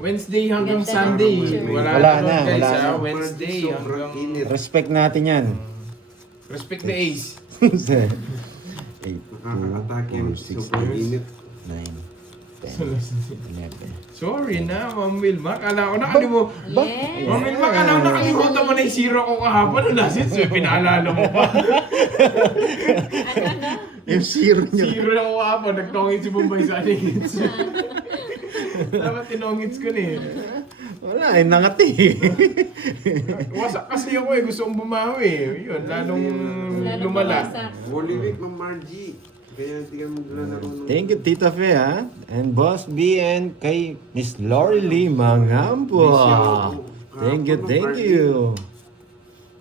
Wednesday hanggang Ganda ng Sunday. picture. Wala Wala na, na, guys, wala ah. na. Wednesday Sobrang hanggang... init. Respect natin yan. Respect the Ace. 8, Nakaka-atake yung sobrang init. 9, 10, 11. Sorry na, Ma'am Wilma. Kala ko nakalimutan. Yes. Ma'am Wilma, kala ko nakalimutan mo na yung zero ko kahapon. Wala since pinaalala mo pa. Yung zero niya. Zero ako kahapon. Nagtongit si Bombay sa aningits. Dapat tinongits ko na eh. Wala, ay nangati. Wasak kasi ako eh. Gusto kong bumawi. Yun, lalong lumala. Holy Week, Ma'am Margie. Kaya hindi ka maglalaro ng... Thank you, Tita Fe, ha? And Boss B and kay Miss Lori Lee Mangampo. Thank you.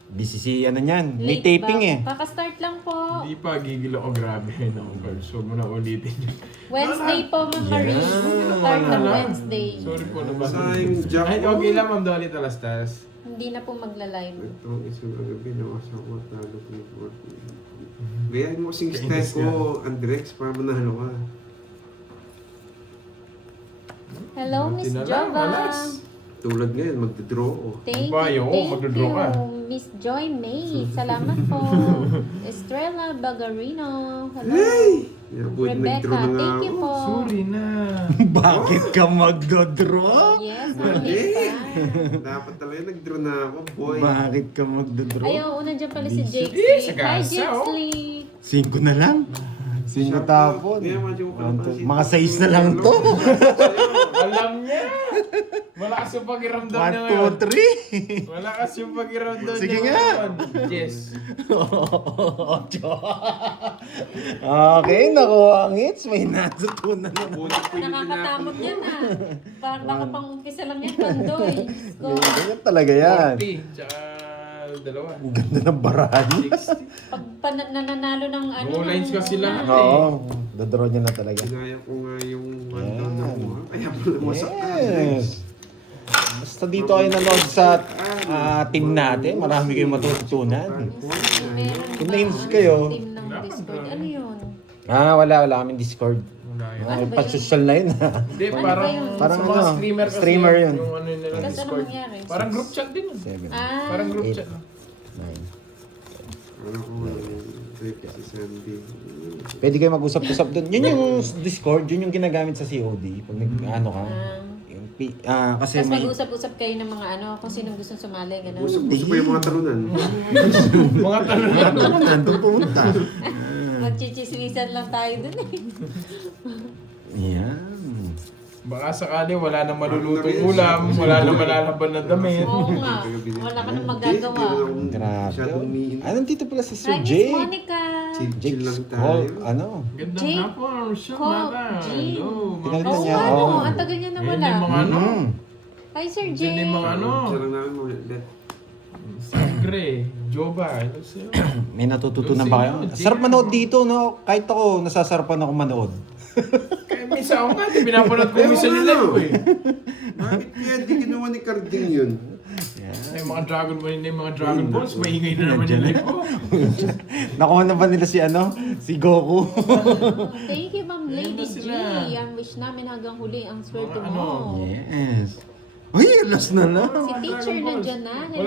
Busy si ano niyan. May Late taping ba? eh. Kaka-start lang po. Hindi pa, gigil ako. Grabe. No, girls. Huwag mo na ulitin yun. Wednesday po, Ma'am Marie. Yeah. Start ng Wala. Wednesday. Sorry po, nabasa. Sayang jack. Ay, okay lang, Ma'am Dolly Talastas. Hindi na po magla-live. Itong isang agabi, nawas ako at talo ko ni Forty. Gayahin mo kasing step ko, Andrex, para manalo ka. Hello, Miss Tinala, Jova. malas. Tulad ngayon, magdodraw ako. Thank Ba, you, oo, thank magdodraw ka. you. Miss Joy May. Salamat po. Estrella Bagarino. Hello. Buti Rebecca, nag-draw na nga thank you ako. po. Sorry na. Bakit ka magdodraw? Yes, Mali. Manita. Dapat talaga nag-draw na ako, boy. Bakit ka magdodraw? Ayaw, una dyan pala si Jake Eh, Lee. sa Hi, gasa, Jake oh. Lee. 5 na lang. 5 tapon. Kaya medyo ko pala pansin. Mga 6 na lang to. Alam niya. Malakas yung pakiramdam 1, niya ngayon. 2, 3. Malakas yung pakiramdam Sige niya nga. ngayon. Yes. Okay, nakuha ang hits. May natutunan na. Buti po yung Nakakatamot yan ah. Parang baka pang umpisa lang yan, Pandoy. Go. Ganyan talaga yan. 40. Tsaka dalawa. Ang ganda ng barahan. 60. Pag nananalo ng ano. Go lines kasi lahat eh. Oo, dodraw niya na talaga. Ginaya ko nga yung one-down na kuha. Kaya pala masak ka. Yes. Basta dito kayo nanood sa team natin, marami kayong matututunan. Meron Kung ba names kayo. team ng Discord? Ano yun? Wala kaming Discord. Wala yun. Ano ba yun? Pa-social na yun. Hindi, Ano parang, ba yun? Parang sa mga ano, streamer kasi streamer yun. Yung ano nila Tapos ano Discord. mangyari? Parang group chat din yun. 7, Ah, Parang group 8, chat lang. 9. Ano ko trip si Sandy. Pwede kayo mag-usap-usap doon. Yun yung Discord, yun yung ginagamit sa COD. Pag ano ka. Kasi tapos may... mag-usap-usap kayo ng mga ano, kung sinong gustong sumali, gano'n. Gusto pa yung mga talunan. Mga tanong na. Ano nandun pumunta? Magchichismisan lang tayo dun eh. Yan. Baka sakali wala nang malulutong ulam, wala nang malalaban na damit. Oo nga. Wala ka nang magagawa. Grabe. Nandito pala si Sir Hi, Miss Jake. Monica. Chill lang Oh, tayo. ano? Gandang Jake, hapon, siya Ko, mata. Jake. Hello, Pinalitan Oo niya, nga no, oh. ang tagal niya Yan nawala. yung mga ano. Hi Sir Yan Jay. yung mga ano. Siya lang namin mga let. Sagre, Joba. Ano sa'yo? May natututunan ba kayo? Jake. Sarap manood dito, no? Kahit ako, nasasarapan ako manood. Kaya minsan ako nga, di pinapanood ko minsan yung live ko eh. Bakit kaya di ginawa ni Carding yun? Ay, mga Dragon Ball, yung mga Dragon Balls, maingay na naman yung live ko. Nakuha na ba nila si ano? Si Goku? Thank you Ma'am Ayan Lady na G. sila. Ang wish namin hanggang huli ang swerte Mga ano. mo. Yes. Uy, alas na lang. Si teacher nandiyan na. Hello,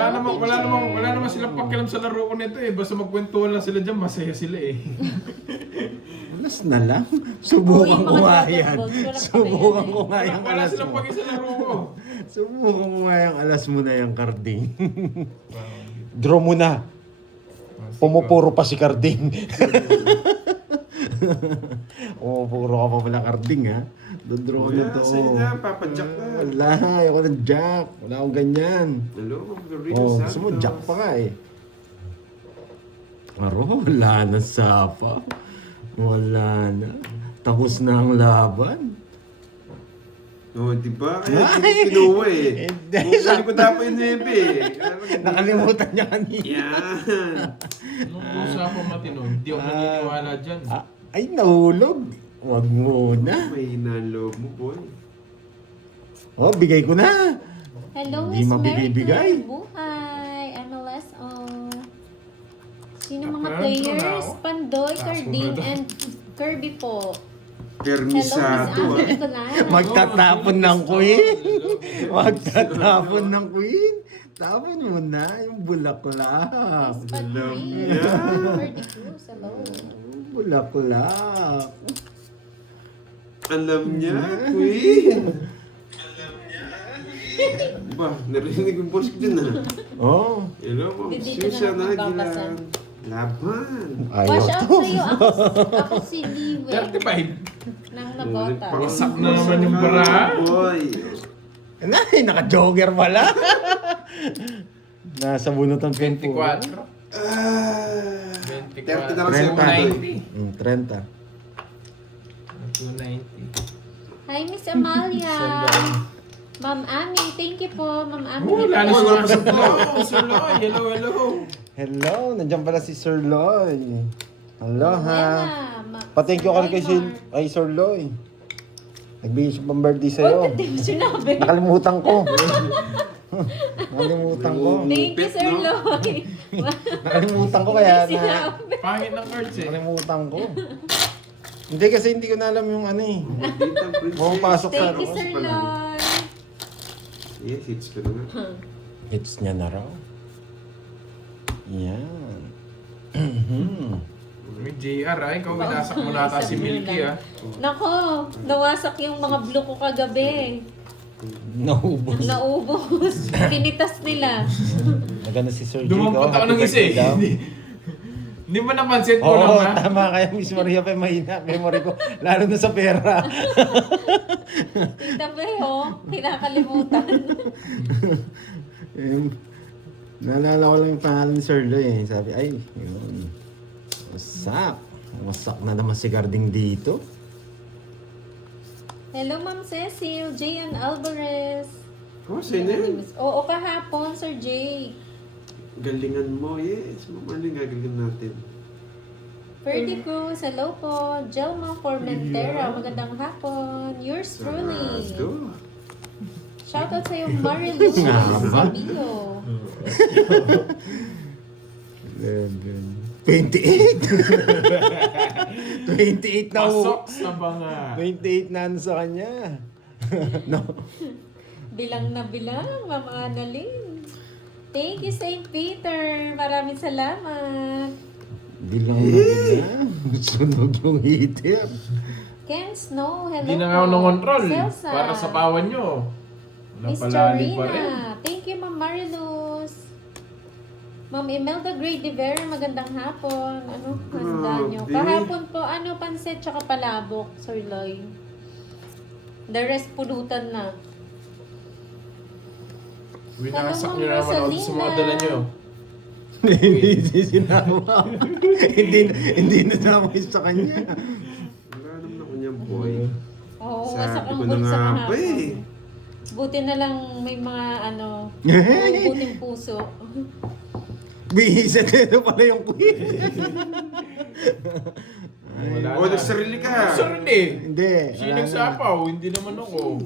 Wala naman silang pakialam sa laro ko nito eh. Basta magkwentuhan lang sila dyan, masaya sila eh. Alas na lang. Subukan Oo, ko yung mga nga Dragon yan. Balls, walang Subukan pakialam ko nga yung Wala alas silang mo. paki sa laro ko. Subukan ko nga yung alas mo na yung Carding. Draw mo na. Pumupuro pa si Carding. Pumupuro ka pa pala Carding ha. Dodraw ka na Kaya to. sa'yo na, papadyak na. Wala, ayoko ng jack. Wala akong ganyan. Hello, Margarita Oh, Santos. gusto mo jack pa ka eh. Aro, wala na sapa. Wala na. Tapos na ang laban. Oh, di ba? Kaya di ko kinuha eh. Hindi. Buksan ko dapat yung nebe eh. Nakalimutan niya kanina. Yan. Nung usapang matino, hindi ako naniniwala dyan. Ay, nahulog. Wag muna. May hinaloob mo, boy. Oh, bigay ko na. Hello, Hindi Miss mabibigay. Mary Buhay. MLSO. Sino mga Apparent ko na players? ako. Pandoy, Ah, Carding, sumunod. and Kirby po. Permisado, Hello, Miss ah. Ami Nicolana. Magtatapon ng queen. Magtatapon ng queen. Tapon mo na yung bulaklak. Miss Patrick. Yeah. Ferdy Cruz, hello. Bulaklak. Alam niya, Queen. Ba, narinig yung boss ko din ah. Oh. Hello, Ma'am Dito na Susan lang Aguilar. magbabasan. Laban. Ayaw Watch out to. sa'yo. Ako si Liwe 35. ng Nagota. Wasak na naman yung bara. Boy. Ay, naka-jogger pala. Nasa bunutan 24. 24. 24. 30 na lang sa'yo, 290. 30. 290. Hi, Miss Amalia. Ma'am Ami, thank you po. Ma'am Ami. Oh, lalo Uy, wala pa sa vlog. Sir Loy, hello, hello. Hello, nandiyan pala si Sir Loy. Hello ha. Ma- Pa-thank you ka rin kay Raymar. ay Sir Loy. Nagbigay siya pang birthday sa'yo. Uy, hindi mo sinabi. Nakalimutan ko. Nakalimutan ko. Thank you, Sir no? Loy. Nakalimutan ko kaya Hindi na. sinabi. Pangit ng cards eh. Nakalimutan ko. Hindi kasi hindi ko na alam yung ano eh. Maldita princess. Pumapasok sa Thank you, Sir Loy. Yes, hits ko na nga. hits niya na raw. Yan. Mhm. May JR ah, ikaw winasak mo nata si Milky ah. Nako, nawasak yung mga blue ko kagabi. Naubos. Naubos. Pinitas nila. Maganda si Sir Jake. Dumampot ako ng isa eh. Hindi mo napansin ko lang Oo, ha. tama kaya Miss Maria pa yung mahina memory ko. Lalo na sa pera. Tita Bay, oh. Kinakalimutan. Naalala ko lang yung pangalan ni Sir Loy eh. Sabi, ay, yun. Wasak. Wasak na naman si Garding dito. Hello, Ma'am Cecil. Jayan Alvarez. Oh, sa'yo na yun. Oo, kahapon, Sir Jay. Galingan mo, yes. Mamaling gagalingan natin. Ferdy Cruz, hello po. Jelma Formentera, magandang hapon. Yours truly. Sarado. Shoutout sa'yo, Marilu Sabio. 28! 28 na Pasok sa banga. 28 na ano sa kanya. No. Bilang na bilang, Ma'am Annalyn. Thank you, St. Peter. Maraming salamat. Bilang na bilang. Sunog yung heater. Ken Snow, hello Hindi na nga ako ng-control. Celsa. Para sa pawan nyo. Miss Napalalim pa rin. Torina. Thank you, Ma'am Mariluz. Ma'am Imelda Gray de Vera, magandang hapon. Ano, handa nyo? Grabe. Kahapon po, ano, pansit tsaka palabok, Sir Loy. The rest, pulutan na. Winasak Hello, nyo Ma'am naman ako sa mga Rosalina. dala nyo. Hindi sinama. Hindi nasama sa kanya. Wala naman ako niya, boy. Oo, Sabi wasak ang ko na bulsa nga kahapon. ba eh. Buti na lang may mga, ano, buting puso. Bihisa nito pala yung queen. Wala O, na. nagsarili ka. Sarili. Hindi. Sinang sapaw, hindi naman ako.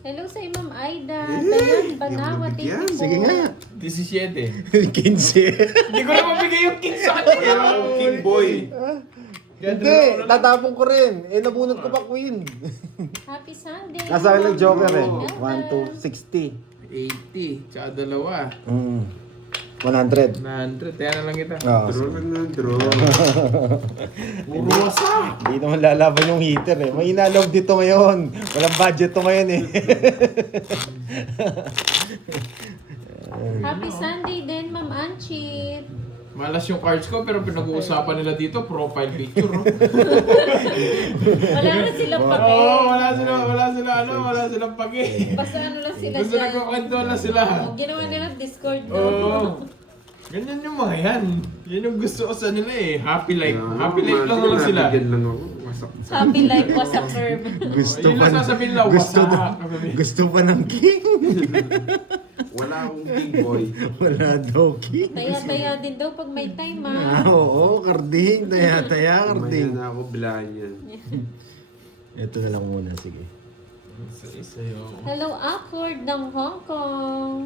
Hello sa Ma'am Aida. Eh, Dayan hindi Banawa, ako thank you mabigyan. po. Sige nga. 17. 15. Hindi ko na mabigay yung king sa kanya. Wala akong king boy. Hindi, tatapon ko rin. Eh, nabunot ko pa queen. Happy Sunday. Nasa akin ng joker eh. Melda. 1 to 60. 80. Tsaka dalawa. 100. 100. Kaya na lang kita. Oo. Draw ka na, draw. Puro wasak. Hindi naman lalaban yung heater eh. May inalog dito ngayon. Walang budget to ngayon eh. Happy Sunday din, Ma'am Anchit. Malas yung cards ko pero pinag-uusapan nila dito profile picture. Oh. Wala na silang pake. Oo, wala silang pagi. Basta ano lang sila Basta dyan. nagkukwento na sila. Oh, ginawa nila Discord. Oo. Ganyan yung mga yan. Yan yung gusto ko sa nila eh. Happy life. Kaya, Happy life lang naman sila. nabigyan lang ako. Wasak. Happy life was a curve. Gusto Yun pa lang sasabihin nila, gusto wasak. na, gusto pa ng king. Wala akong king boy. Wala daw king. Taya-taya din daw pag may time, Ah, ha. oo, karding. Taya, Mamaya karding. na ako bilanyan. Ito na lang muna, sige. Isa-isa yun. Hello, Awkward ng Hong Kong.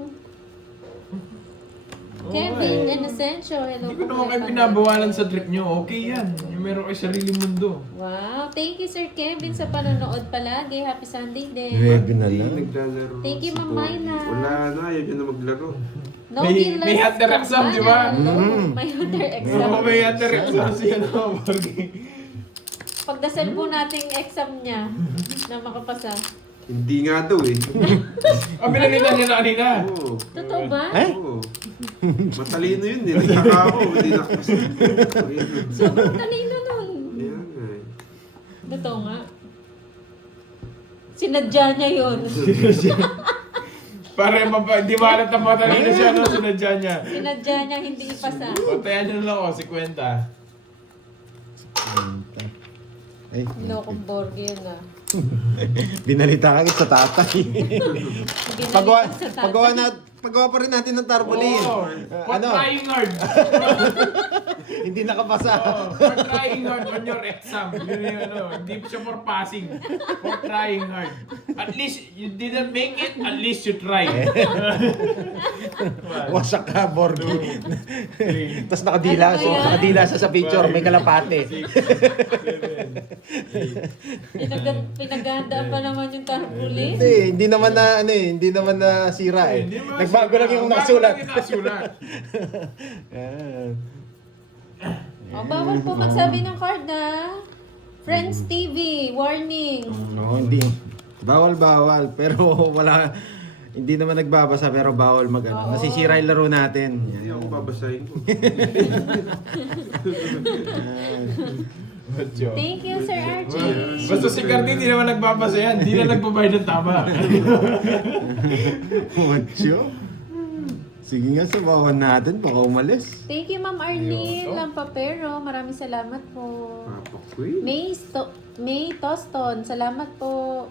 Kevin eh. Inocencio, hello Hindi ko po, naman kayo Kuya pinabawalan sa trip nyo. Okay yan. Yung meron kayo sarili mundo. Wow, thank you Sir Kevin sa panonood palagi. Happy Sunday din. Nuwebe na Hindi lang. naglalaro. Thank you, si Ma'am Paul. Myla. Wala na, ayaw niya na maglaro. No May- Gilas may hunter exam, di ba? Hello, Mm. may hunter exam. Oo, may other exam siya na. Pagdasal po natin yung exam niya na makapasa. Hindi nga daw eh. Ang pinalitan niya na kanina. Oo. Totoo ba? Eh? Oo. Matalino yun eh. Nagkakao, hindi nakapasa. Sobrang talino nun. Ayan nga eh. Totoo nga. Sinadya niya yun. Para di malat ang matalino siya, no? Sinadya niya. Sinadya niya hindi ipasa. Patayan niyo na ako, 50. Ay, Lokong borg yun ah. binalita ka sa tatay. pagawa, Binalikan sa tatay. pagawa pa rin natin ng tarpaulin. Oo. Ano? Trying hard. Hindi nakapasa. For trying hard on your exam. Yun yung ano, hindi siya for passing. For trying hard. At least, you didn't make it, at least you tried. Wasak ka, Borgi. Tapos Ano ba yan? nakadila siya sa picture, may kalapate. Pinaghandaan pa naman yung tarpaulin. Hindi naman na hindi naman na sira eh. Hindi mo Nagbago lang yung Bago nakasulat. lang yung nakasulat. Yan. Oh, bawal po magsabi ng card na. Friends TV, warning. No, hindi. Bawal. Pero wala, hindi naman nagbabasa pero bawal mag ano. Oo. Nasisira yung laro natin. Hindi ako babasahin ko. Thank you, Sir Archie. Basta si Cardi, hindi naman nagbabasa yan. Hindi na nagbabayad ng tama. Macho. Sige nga, sabawan natin, baka umalis. Thank you, Ma'am Arlene Lampapero. Maraming salamat po. Papa Queen. May Toston, salamat po.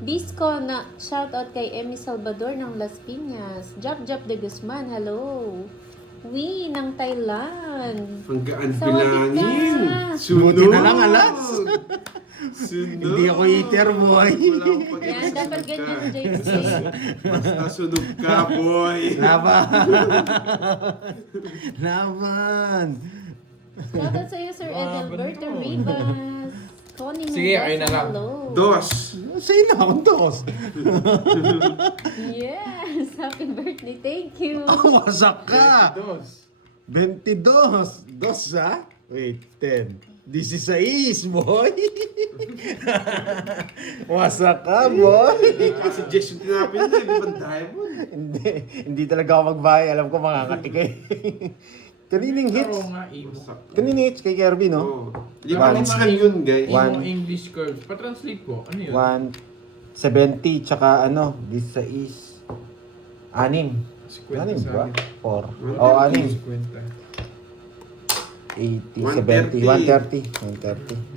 Disco na shoutout kay Emmy Salvador ng Las Piñas. Jop de Guzman, hello. Wee ng Thailand. Ang gaan Sawadee bilangin. ka. Buti na lang, alas. Sunod. Hindi ako eater, boy. Wala akong Yan, pag-ibig sa dapat sunod ganyan, ka. JC. Basta sunod ka, boy. Laban. Shoutout sa iyo, Sir Edelberto Rivas. Connie Sige, Mendoza, kayo na lang. hello. Dos. Sa'yo na akong tos. Yes, happy birthday. Thank you. Wasak ka. Dos. 22. Dos, ha? Wait, 10. 16, boy. Wasak ka, boy. Suggestion tinapin na, hindi pang diamond. Hindi talaga ako magbahay. Alam ko makakatikay. Kaninang hits? Oo nga, imo. Kaninang hits kay Kirby, no? Oo. Lima hits lang yun, guys. One. Imo English curves. Pa-translate ko. Ano yun? 170 tsaka ano, this is 6. 6 50 ba? sa akin. 4. Oh, 6. 50. 80, 70, 130.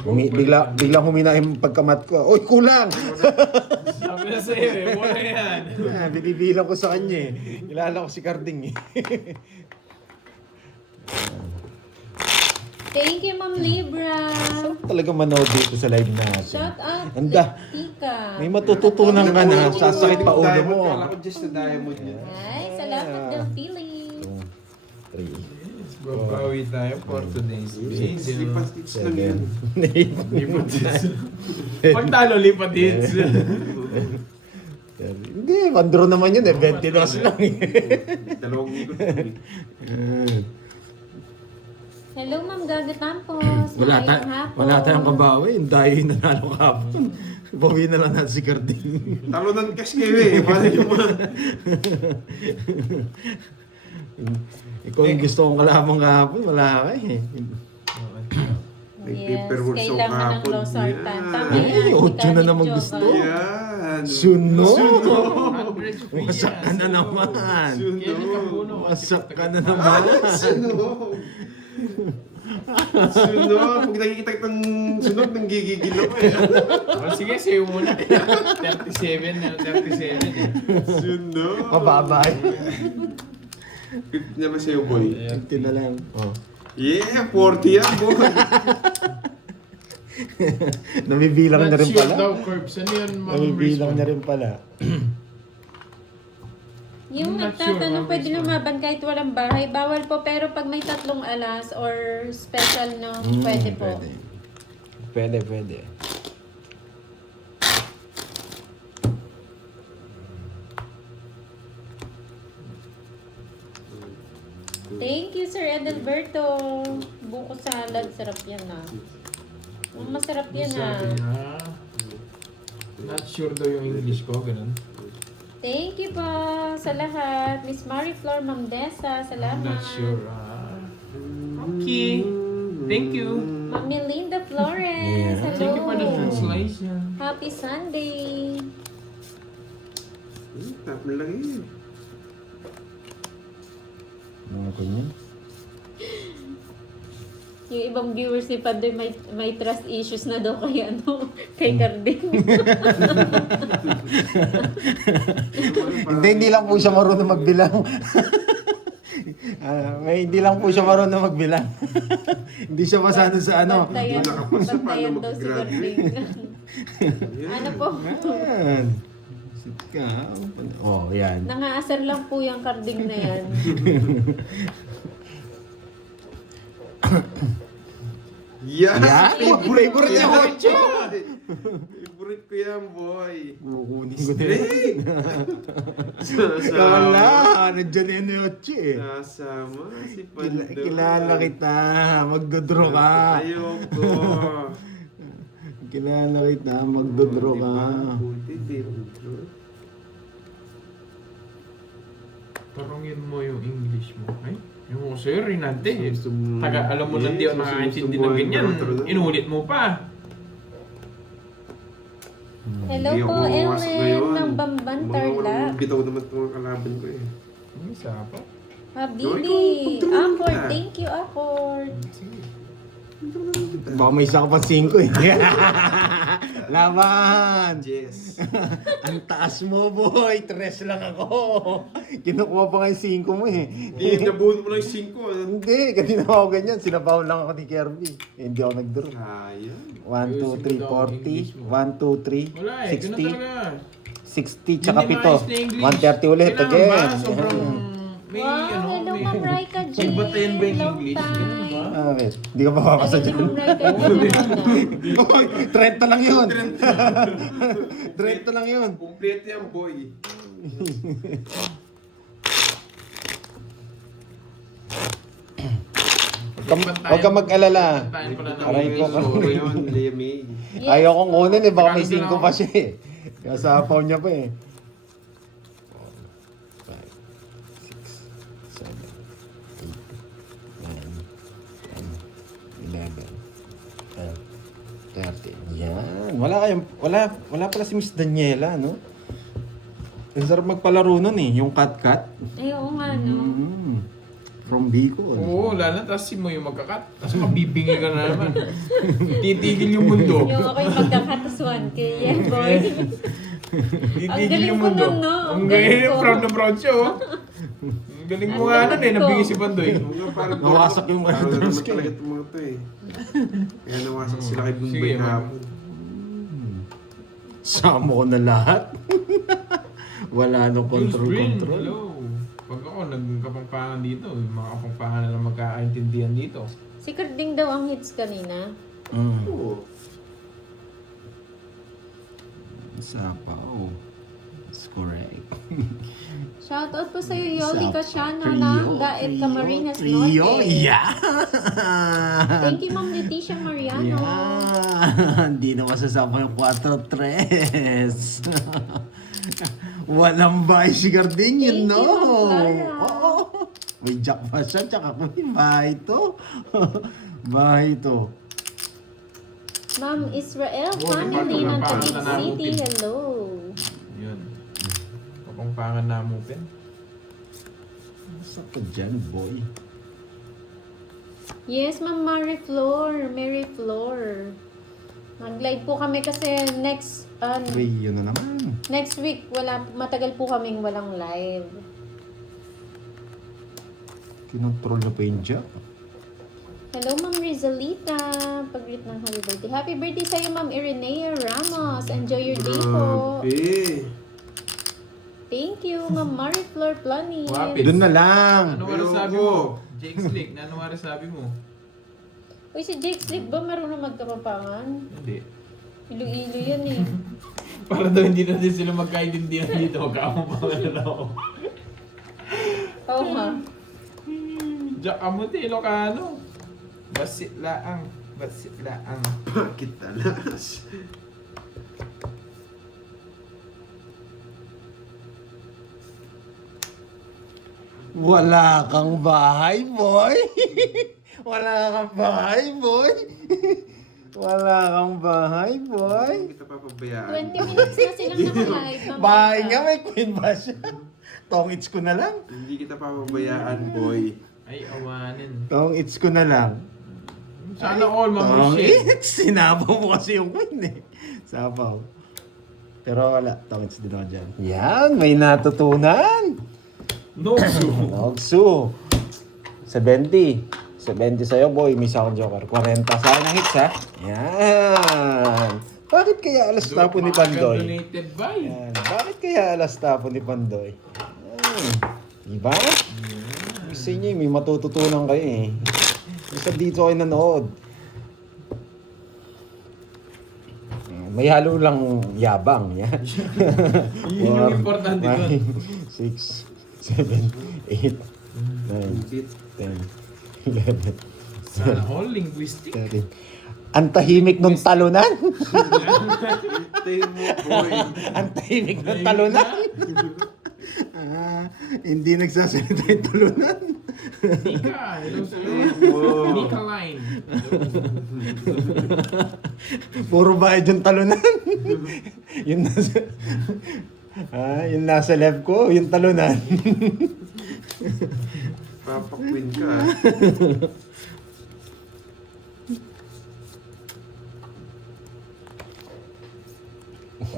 130. Biglang humina yung pagkamat ko. Oy, kulang! Sabi na sa'yo eh, wala yan. Binibilang ko sa kanya eh. Kilala ko si Carding eh. Thank you, Ma'am Libra. Talaga manood dito sa live natin. Shout out Anda. Tika. May matututunan ka na. Sasakit pa ulo mo. Kala ko just na diamond yun. Ay, salamat Del Philly. 3, Babawi tayo for today's video. Lipat hits lang yun. 7, Lipat hits. Pag talo, lipat hits. Hindi, one-draw naman yun eh. 22 lang eh. Dalawang ikot yun eh. Hello, Ma'am Gaga Tampos. Maayong hapon. Wala tayong kabawi. Yung dayo yung nanalo kapon. Bawi na lang natin si Carding. Talunan cash kayo eh. Paano yung mga... Ikaw yung gusto kong kalamang kahapon, wala ka eh. May Yes, paperwork sa kailangan ng kahapon. losartan. Yan. Tama Ay, yan. si otso na Karen naman Jova. gusto. Yan. Suno! Hundreds of Wasak ka na naman. Kevin Capuno. Wasak ka na naman. Sunog! Sunog! Pag nakikita kitang sunog, nang gigigil ako eh. Oh, sige, sa'yo muna. 37 na, 37 eh. Sunog! Mababay. 50 naman sa'yo, boy. 50 na lang. Oh. Yeah, 40 yan, boy. Namibilang na rin Shield pala. daw, curves. Ano yun, Ma'am Namibilang Rizwan? na rin pala. Yung I'm not sure nagtatanong, about pwede this one. lumaban kahit walang bahay. Bawal po, pero pag may 3 alas or special, no, pwede po. Pwede. Thank you, Sir Edelberto. Buko salad, sarap yan masarap yan Sabi niya, not sure daw yung English ko, ganun. Thank you po sa lahat. Miss Marie Flor Mamdesa, I'm salamat. not sure. Okay. Thank you. Ma'am Melinda Flores, Yeah. hello. Thank you for the translation. Happy Sunday. Tap lang yun. Mga ganyan. Yung ibang viewers ni Pandoy may trust issues na daw kay kay Carding. Hindi lang po siya marunong magbilang. Hindi lang po siya marunong magbilang. Hindi siya masano sa ano. Bantayan, nakapasa, bantayan paano daw si mag-graduate? Carding. Ano po? Yan. Sit ka. Oh, yan. Nangaasar lang po yung Carding na yan. Yeah! Yeah? Favorite niya, boy. Favorite ko yan, boy. Kukunin ko din. Straight! Wala. Nandiyan yun yung Yochi eh. Nasama si Pandoy. Kilala kita. Magdodraw ka. Ayoko. Kilala kita. Magdodraw ka. Buti, di ro. Tarungin mo yung English mo. Ay, yung sir, Rinante. Gusto mo- Taga, alam mo lang di ako nakakaintindi ng ganyan. Inulit mo pa. Hello Hindi ako po, mawawasok Ellen ngayon. ng Bamban Tarlac. Bitaw naman itong mga kalaban ko eh. Ang isa pa. Habibi. Accord, thank you, Accord. Sige. Baka may isa ka pa 5 eh. Laban! Yes. Ang taas mo, boy. 3 lang ako. Kinukuha pa nga yung 5 mo eh. Hindi, nabuhon mo lang yung 5. Hindi, kanina ako ganyan. Sinabaw lang ako ni Kirby. Eh, hindi ako nag-draw. Sayang. 1, 2, 3, 40. 1, 2, 3, Wala eh, ganun talaga. 60, tsaka Hindi maayos na 7. English. 130 ulit. Kailangan Again. ba? Sobrang may Wow, ano, hello, may... Ma'am Raika J. Nagbatayan ba yung Long English? Ganun ba? time. Ah, wait. Hindi ka makakasa Ay, si dyan. Ma'am Raika J. Oy, 30 lang yun. 30 lang yun. Complete yan, boy. Huwag ka mag-alala. Bantayan pala ng Aray ko. English. Sorry yun, Lemay. Yes. Ayaw kong kunin eh. Baka may Tagalog 5 na pa siya eh. Kasapaw niya pa eh. 30. Yan. Wala pala si Miss Daniela, no? Ang sarap magpalaro nun eh. Yung cut-cut. Ay, oo nga, no? From Bicol. Oo, lalo na tapos si mo yung magkakat. Tapos mabibingi ka na naman. Titigil yung mundo. Yung ako yung magkakataswan kay yeah, boy. Titigil galing yung ko mundo. nun, no? Ang Ang galing galing, ko. proud na proud siya, oh. Ang galing mo nga nun eh, nabingi si Pandoy. Nawasak yung mga drums drums ko. ko. Talaga itong mga to eh. Kaya nawasak sila kay Sige, Bombay ma'am. kahapon. Sama ko na lahat. Wala nang Jules Green, control. hello. Pag ako, nagkapangpangan dito, yung mga kapangpangan na lang magkakaintindihan dito. Si Carding daw ang hits kanina. Oo. Sapaw. That's correct. Shoutout po sa'yo, Yoli Sapaw. Casiano ng Daet Camarines Trio, Norte. yeah! Thank you, Ma'am Leticia Mariano. Yeah! Hindi na masasama yung 4-3. Walang bahay si Garding, Thank you, no? Ma'am Clara. Oo. May jack pa siya, tsaka may bahay to. Bahay to. Ma'am Israel Oh, family di ba? ng Kapangpangan Taguig na City. natin. Hello. Yun. Kapangpangan na mo, Pen. Saan ka dyan, boy? Yes, Ma'am Mary Flor. Mag-live po kami kasi next Rio na naman. next week matagal po kaming walang live. Kinontrol na pa yung jack. Hello, Ma'am Rizalita. Pag-greet ng happy birthday. Happy birthday sa'yo, Ma'am Irenea Ramos. Enjoy your day po. Grabe. Thank you, Ma'am Marie Flor Planis. Wapit. Doon na lang. Ano wala sabi mo? Jake Slick, ano wala sabi mo? Uy, si Jake Sleep ba marunong magkapapangan? Hindi. Ilo-ilo yan eh. Para daw hindi na din sila magkaintindihan dito. Kamo pa nga na ako. Oo nga. Diyak ka mo, Ilocano. Basit laang. Basit laang. Bakit talas? Wala kang bahay, boy. Wala kang bahay, boy. Wala kang bahay, boy. Hindi kita papabayaan. 20 minutes na silang nakalive. Ma'am Bahay Eva. nga, may queen ba siya? Tong-its ko na lang. Hindi kita papabayaan, boy. Ay, awanin. Tong-its ko na lang. Sana all, mamushit. Tong-its? Sinabaw mo kasi yung queen eh. Sabaw. Pero wala, tong-its din ako dyan. Yan, may natutunan. No, so. Nogsu. 70. 70 sa'yo, boy. May isa akong joker. 40 sa akin ang hits, ha? Yan. Bakit kaya alas tapo ni Pandoy? Donated by. Yan. Bakit kaya alas tapo ni Pandoy? Yan. Diba? Gusto niyo, may matututunan kayo eh. Isa dito kayo nanood. May halo lang yabang. Yan. Yun yung importante doon. 6, 7, 8, 9, Bit. 10, 11, Sana all linguistic. 13. Ang tahimik nung talunan. Hintay mo, boy. Ang tahimik nung talunan. Hindi nagsasalita yung talunan. Nika, hello sa'yo. Wow. Nika line. Puro bayad yung talunan. Yun nasa... yung nasa left ko, yung talunan. Papakwin ka, ah.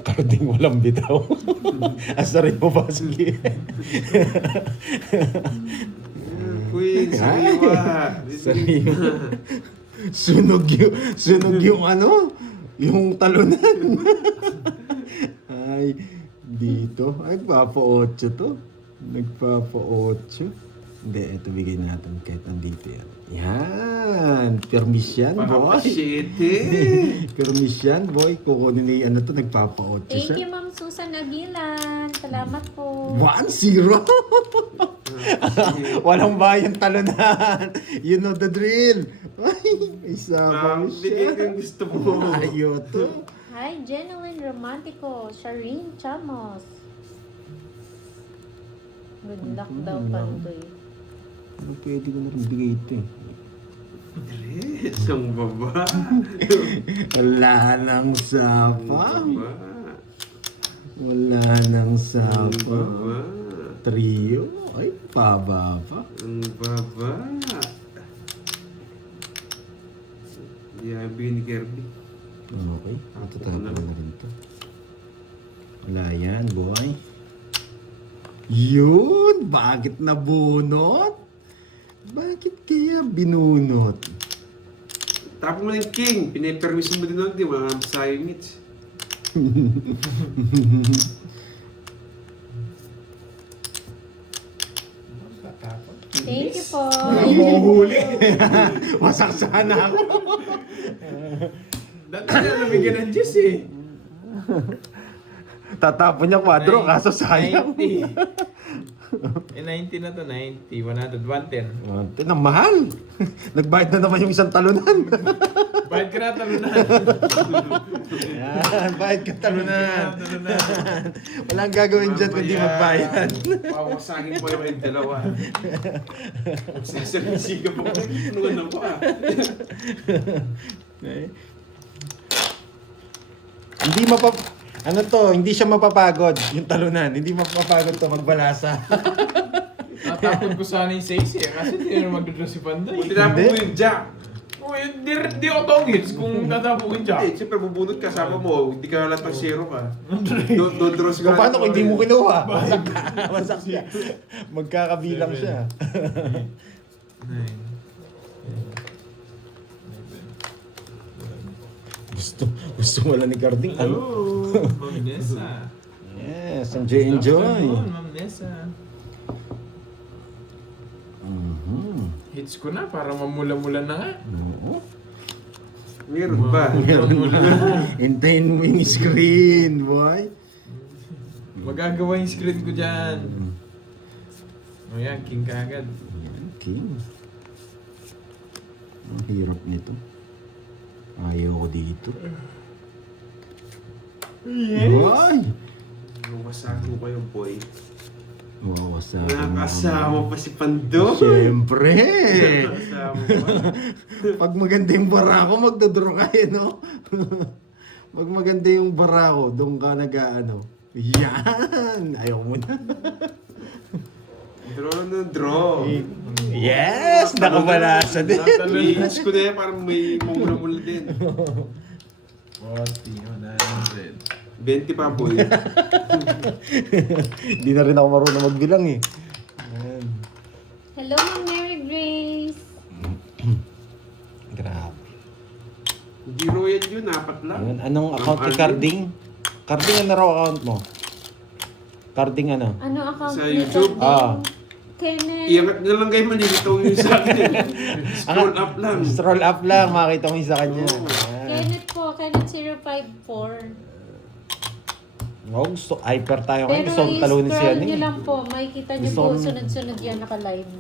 Karding walang bitaw. Asarin mo ba, sige. Queen, sariwa. Sariwa. Sunog yung ano, yung talunan. Ay, dito. Ay, nagpapa-8 to. Nagpapa-8. Hindi, ito bigay natin kahit nandito yan. Yan! Permis yan, boy. Papapashete. Permis yan, boy. Kukunin na ano to, nagpapa-8 Thank siya. you, Ma'am Susan Aguilan. Salamat po. 1-0! Walang bayan talunan. You know the drill. Ay, isa pa Bigay ko siya. yung gusto mo. Ayoto. Hi, Genuine Romantico. Shireen Chamos. Good luck daw, Pandoy. Ano pwede ko na rin bigay ito eh. Dres, ang baba. Wala nang sapa. Baba. Wala nang Ang sapa. baba. Trio. Ay, pababa. Ang baba. Yeah, bigay ni Kirby. Okay. Matatapon na rin ito. Wala yan, boy. Yun! Bakit nabunot? Bakit kaya binunot? Tapos mo na yung king. Pinapermission mo din nun, di ba? Sayang mitch. Thank you po. Mahuhuli. Wasak sana ako. Dati na nabigyan ng Diyos eh. Tatapon niya kwadro, kaso sayang. 90. Eh, 90 na to, 90, 100, 110. Ate, nang mahal. Nagbayad na naman yung isang talunan. Bayad ka na, talunan. Yan, bayad ka talunan. Talunan. Walang gagawin dyan kundi magbayad. Pawasagin mo naman yung dalawa. Sasabihin mo. Ano ko ah. Hindi ano to, hindi siya mapapagod yung talunan. Hindi mapapagod to magbalasa. Tatapon ko sana yung 6 eh, kasi hindi na magdodro si Panday. Kung tinapon mo yung jack. Oh, di ako tongits kung tatapon yung Hindi, jack. siyempre bubunot ka, sama mo, hindi ka lahat ng zero ka. Dodros ka. Kung paano kung hindi mo kinuha? Wasak siya. Magkakabilang siya. 9. Gusto wala ni Carding. Ano? Hello, Magnesa. Yes, enjoy. Afternoon, Ma'am Nessa. Mhm. Hits ko na para mamula-mula na nga. Oo. Meron ba? Mamula. Hintayin mo yung screen, boy. Magagawa yung screen ko dyan. O yan, king ka agad. Yan, king. Ang hirap nito. Ayaw ko dito. Ay! Wasak mo kayo, boy. Wawasakin mo. Nakakasama pa si Pando. Siyempre! Nakakasama pa. Pag maganda yung bara ko, magdodraw ka eh, no? Pag maganda yung bara ko, doon ka nag-ano. Yan! Ayaw mo na. Draw na draw. Yes! Nakabalasa din. I-hits ko na yan, parang may mumula-mula din. 40, 100. 20 pa, boy. Hindi na rin ako marunong magbilang eh. Yan. Hello, Ma'am Mary Grace. Grabe. Hindi royal yun, apat lang. Ayun, anong account ni Carding? Carding, ano raw account mo? Carding ano? Ano account Sa ni YouTube? Carding? Ah. Kenneth. Iangat na lang kayo, malilitaw yung sa akin. Scroll up lang. Stroll up lang, makita mo yung sa kanya. Oo. Yan. Kenneth po, Kenneth 054. Oh, gusto, hyper tayo ngayon. Pero Gusto kong talunin siya i-scroll nyo eh. lang po. Makikita nyo Gusto po, kong- sunod-sunod yan naka-live.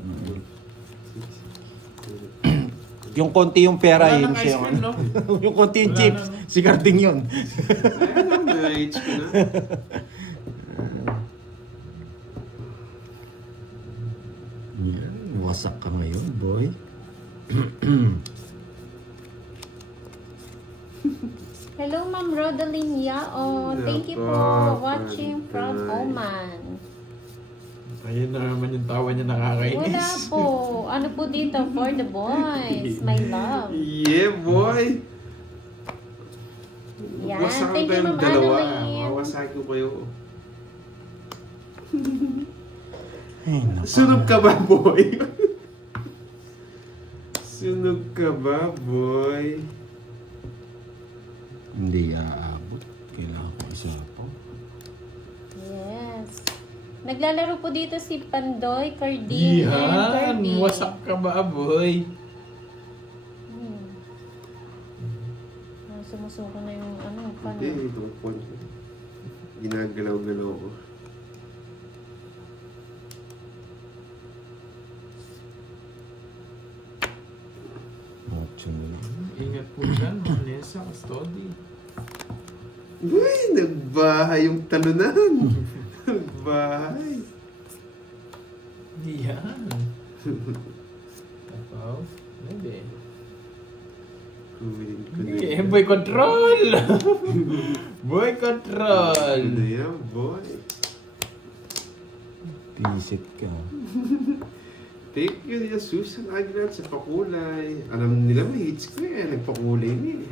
Yung konti yung pera, Wala yun nang siya. ice cream, no? Yung konti yung Wala chips, na, no? si Carding yun. Ayan lang, na-hits ko na. Yan, wasak ka ngayon, boy. Hello, Ma'am Rodaline Yao. Thank you po watching from Oman. Ayun na naman yung tawa niya nakakainis. Wala po. Ano po dito? For the boys. My love. Yeah, boy! Yan. Wasakan Thank you, kayong Ma'am dalawa. Annalyn. Mawasakin ko kayo. Ay, naku. Sunog ka ba, boy? Sunog ka ba, boy? Hindi aabot. Kailangan ko isa po. Yes. Naglalaro po dito si Pandoy, Carding, and Yan! Carding. Wasak ka ba, boy? Sumusuko na yung ano, paano? Hindi, itong phone ko. Ginagalaw-galaw ko. Ocho na lang. Ingat po dyan, Ma'am Nessa, custody. Uy, nagbahay yung talunan. Nagbahay. Yan. Tapaw. Hindi. Kunin ko na Okay, yan. boy control! Boy control! Ano yan, boy? Pisit ka. Thank you, Nia Susan Aguilar sa pakulay. Alam nila may hits ko eh. Nagpakulay niya eh.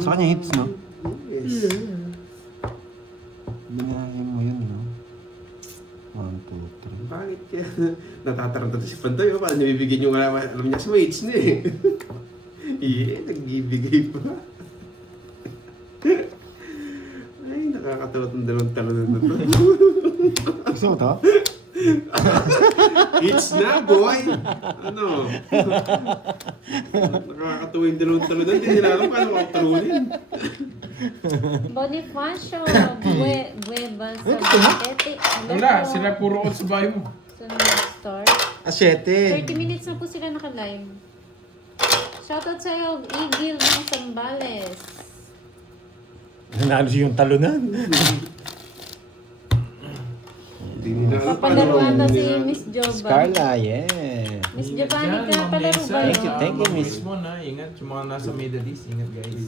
Sa kanya hits, no? Yes. Binahin mo yun, no? 1, 2, 3. Bakit kaya natataranta si Pantoy? Paano nabibigyan yung alam niya sa hits niya eh. Yeah, nagbibigay pa. Ay, nakakatawa ng dalawang talunan na to. Gusto mo to? Hits na, boy! Ano? Nakakatawa yung dalawang talunan. Hindi nila alam paano ako talunin. Bonifacio, Bueba sa Bakete. Wala, sila puro all sa bahay mo. So, next start. 7. 30 minutes na po sila naka-live. Shoutout sa'yo, Igil ng Sambales. Nanalo yung talunan. Hindi nila alam Papalaruan daw si nila- Miss Joba. Scarla, yeah. Miss Ingat Giovanni dyan, ka, Ma'am palaro Nessa. ba Thank you, yun? thank you, Miss. Mo na, ingat. Yung mga nasa Middle East, ingat guys.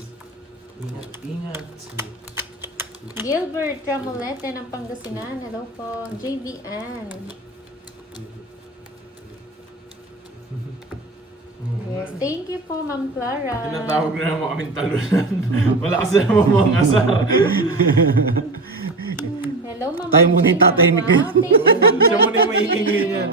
Ingat, ingat. Gilbert Tramolete ng Pangasinan. Hello po. JVN. Yes, thank you po, Ma'am Clara. Tinatawag na naman kaming talunan. Wala kasi naman mga asar. Hello, Ma'am. Tayo muna yung Regina. tatay ni Wow, Ken. thank you, Ma'am Siya muna yung Regina. maingay niyan.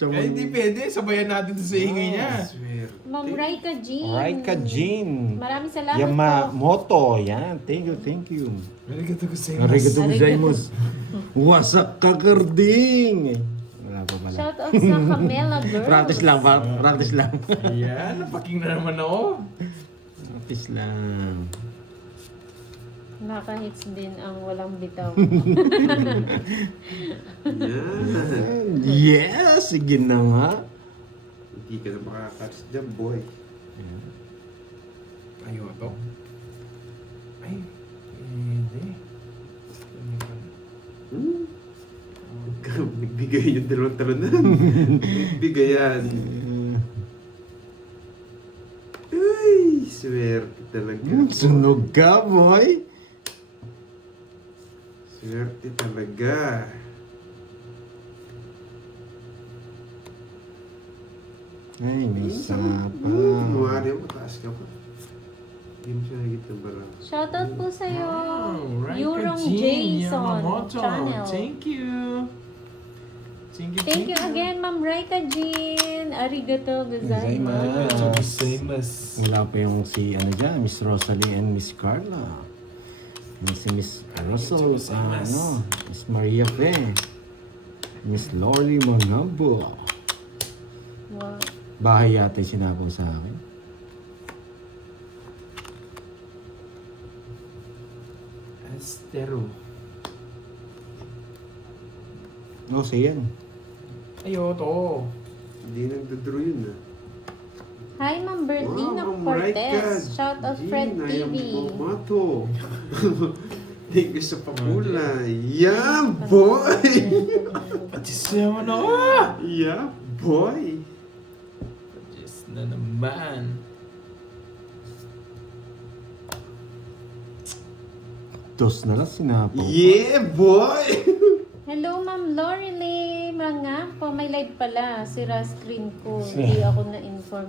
Eh, hindi pwede. Sabayan natin ito sa ingay niya. Swerte. Ma'am Raika Jean. Raika Jean. Maraming salamat po. Yamamoto. Yan. Thank you. Arigato gozaimasu. Arigato gozaimasu. Wasak kakarding. Wala pa pala. Shout out sa Camela Girls. Practice lang. Practice lang. Ayan, napaking na naman ako. Practice lang. Naka-hits din ang walang bitaw. Yan. Yes! Sige na nga. Hindi ka na makakatch dyan, boy. Ayaw to. Ay, hindi. Nagbigay yung dalawang talunan. Nagbigay yan. Ay, swerte talaga. Sunog ka, boy. Swerte talaga. Ay, may sapa. Mario, mataas ka pa. Hindi mo siya nagit ng barang. Shout out po sa'yo. Raika Yurong Jean Jason Yamamoto. channel. Thank you. Thank you again, Ma'am Raika Jean. Arigato gozaimasu. Gozaimasu. Wala pa yung si, ano dyan, Miss Rosalie and Miss Carla. Yung si Miss Rosal, Miss Maria Fe. Miss Lori Mangambo. Wow. Bahay yata yung sinabaw sa akin. Estero. Oh, so yan. Ayaw to. Hindi nagdodraw yun Hi, Ma'am Berlina Cortez. Shout out Fred TV. Yamamoto. Thank you sa papula. Yeah, boy! Patis naman ako. Yeah, boy! Patis na naman. Dos na lang sinabaw. Yeah, boy! Hello, Ma'am Lorelie. Mga po, may live pala. Sira screen ko. Hindi ako na-inform.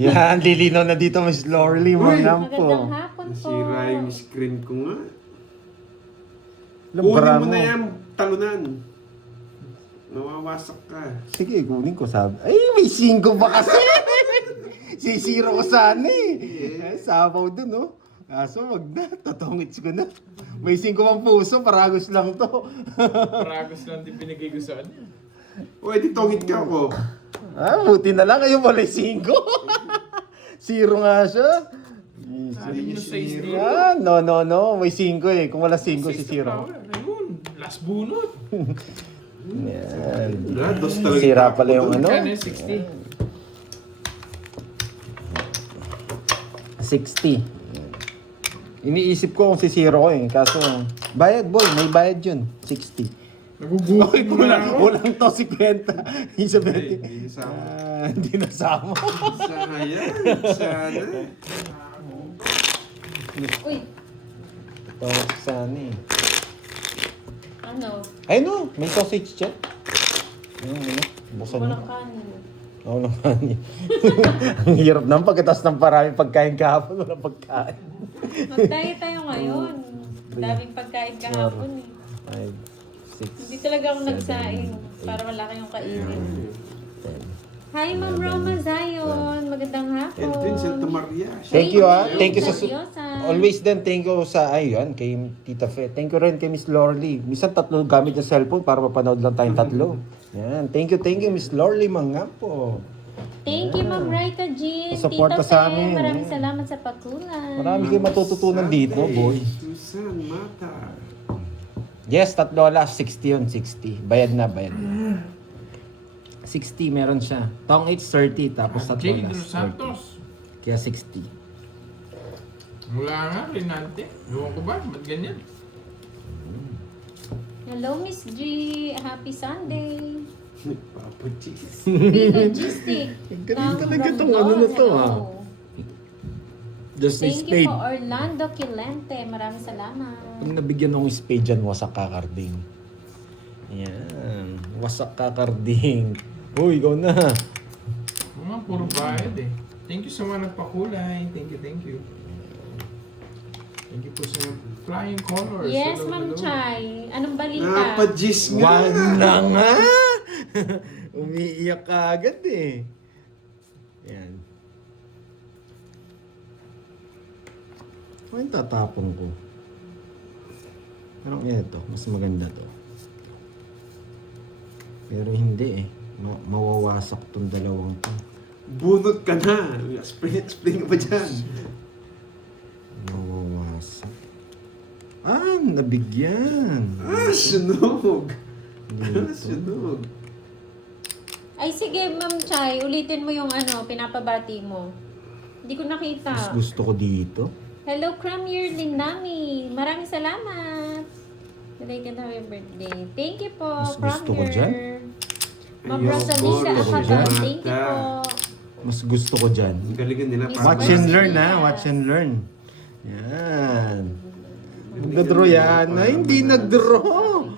Yan, lilinaw na dito, Miss Lorely. Manam po. Magandang hapon po. Nasira yung screen ko nga. Labara Kunin mo na yung talunan. Nawawasak ka. Sige, kunin ko sabi. Ay, may 5 ba kasi? Sisiro ko sana eh. Ay, sabaw dun, oh. Kaso wag na, tatongits ko na. May 5 pang puso, paragos lang to. Paragos lang din pinigay ko sa kanya. O, edi tongit ka ako. Buti na lang, ngayon wala 5. Zero nga siya. Sabi niyo sa isli. No. May 5 eh. Kung wala 5, si zero. Ayun, last bunot. Yan. Wala, dos talaga. Sira pala yung ano. Kano 60? 60. Iniisip ko kung si zero ko eh. Kaso, bayad boy, may bayad yun. 60. Naguguhit mo lang ako. Walang to 50. Yung 70. Hindi nasama. Hindi nasama. Sayang. Sana. Uy, Ito sana eh. ano? Ay no, may sausage dyan. Ano, buksan mo. Walang kanin. Oo naman. Ang hirap naman pagkatas ng parami pagkain kahapon, walang pagkain. Mag-diet tayo ngayon. Daming pagkain kahapon eh. 5, 6. Hindi talaga ako nagsaing para wala kayong kainin. Hi, Ma'am Roma Zion. Magandang hapon. Edwin Santa Maria. Thank you Thank you sa Seryosa. always din thank you sa ayun kay Tita Fe. Thank you rin kay Miss Lorly. Minsan tatlo gamit yung cellphone para mapanood lang tayong tatlo. Yan. Thank you Miss Lorly Mangampo. Thank you, Ma'am Raika Jean. Suporta Tita sa Fe, amin, maraming eh. salamat sa pagkulan. Marami kayong matututunan dito, boy. Susan Mata. Yes, tatlo last 60 yun, 60. Bayad na. 60 meron siya. Tong 8, 30 tapos tatlo Jade last Dos Santos. 30. Kaya 60. Wala nga, Renante. Ewan ko ba? Ba't ganyan? Hello, Miss G. Happy Sunday. Papa Cheese. Logistic. Galing talaga tong ano na to, ha? Just a Thank you spade. po, Orlando Quilente. Maraming salamat. Pag nabigyan ng spade dyan, wasak kakarding. Yan. Wasak kakarding. Uy, ikaw na. Mga puro bayad eh. Thank you sa mga nagpakulay. Thank you. Thank you po sa flying colors. Yes, Hello, Ma'am hello. Chay. Anong balita? Napajis nga. Wag na nga! Umiiyak ka agad eh. Yan. Ano tatapon ko? Parang ito, mas maganda to. Pero hindi eh. Mawawasak tong dalawang to. Bunot ka na. Explain ka ba dyan? Mawawasak. Nabigyan. Sunog. Dito. Sunog. Ay, sige, Ma'am Chay. Ulitin mo yung pinapabati mo. Hindi ko nakita. Mas gusto ko dito. Hello, Cramier Lindami. Maraming salamat. Today ka daw yung birthday. Thank you po, Mas gusto ko Cramier. dyan. Ma'am Ayoko, Rosalita gusto ko Akatan. dyan. Thank you po. Mas gusto ko dyan. Ang galingan nila. Miss para- Watch and learn ha. Watch and learn. Yan. Nagdraw yan. Ay, hindi nagdraw.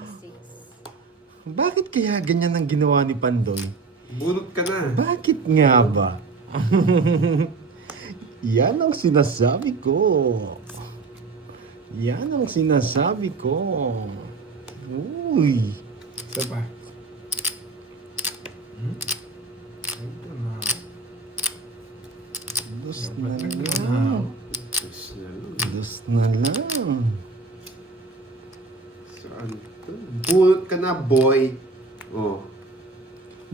Bakit kaya ganyan ang ginawa ni Pandoy? Bunot ka na. Bakit nga ba? Yan ang sinasabi ko. Yan ang sinasabi ko. Uy. Isa pa. Ito na. Dus na Dapat lang. nagdanaw. Tapos na lang. Dus na lang. Saan to? Bunot ka na, boy. Oh.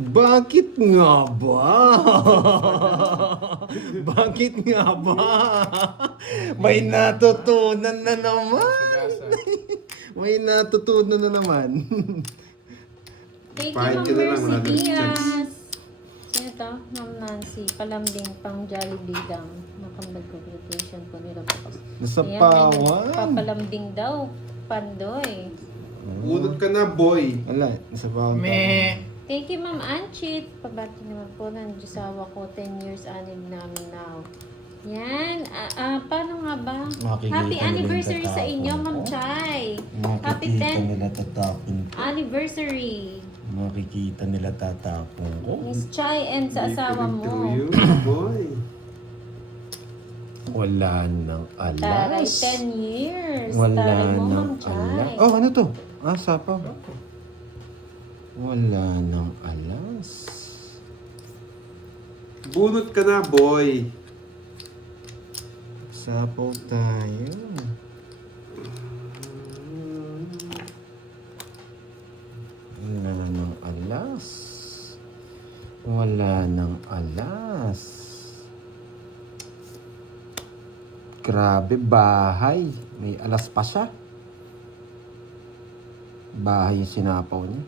Bakit nga ba? Bakit nga ba? May natutunan na naman. Sagasa. May natutunan na naman. Thank you, Pahit Ma'am ka na lang, wala Mercy nang Diaz. Sino to? Ma'am Nancy. Palambing pang Jollibee lang. Nakambal congratulation po nila po. Nasa Ayan, may pawan. Papalambing daw. Pandoy. Bunot ka na, boy. Wala, nasa pawan. Me. Thank you, Ma'am Anchit. Pabati naman po ng Diyosawa ko. 10 years anib namin now. Yan. Paano nga ba? Makikita Happy nila anniversary yung sa inyo, tatapon Ma'am ko. Chay. Happy Makikita 10th nila tatapon ko. anniversary. Makikita nila tatapon ko. Miss Chay and sa asawa Hindi ko mo. rin to you, boy. Wala nang Taray, alas. 10 years. Wala Taray mo, Ma'am nang Chay. alas. Oh, ano to? Sapaw. Wala nang alas. Bunot ka na, boy. Sapaw tayo. Wala nang alas. Wala nang alas. Grabe, bahay. May alas pa siya. Bahay yung sinapaw niya.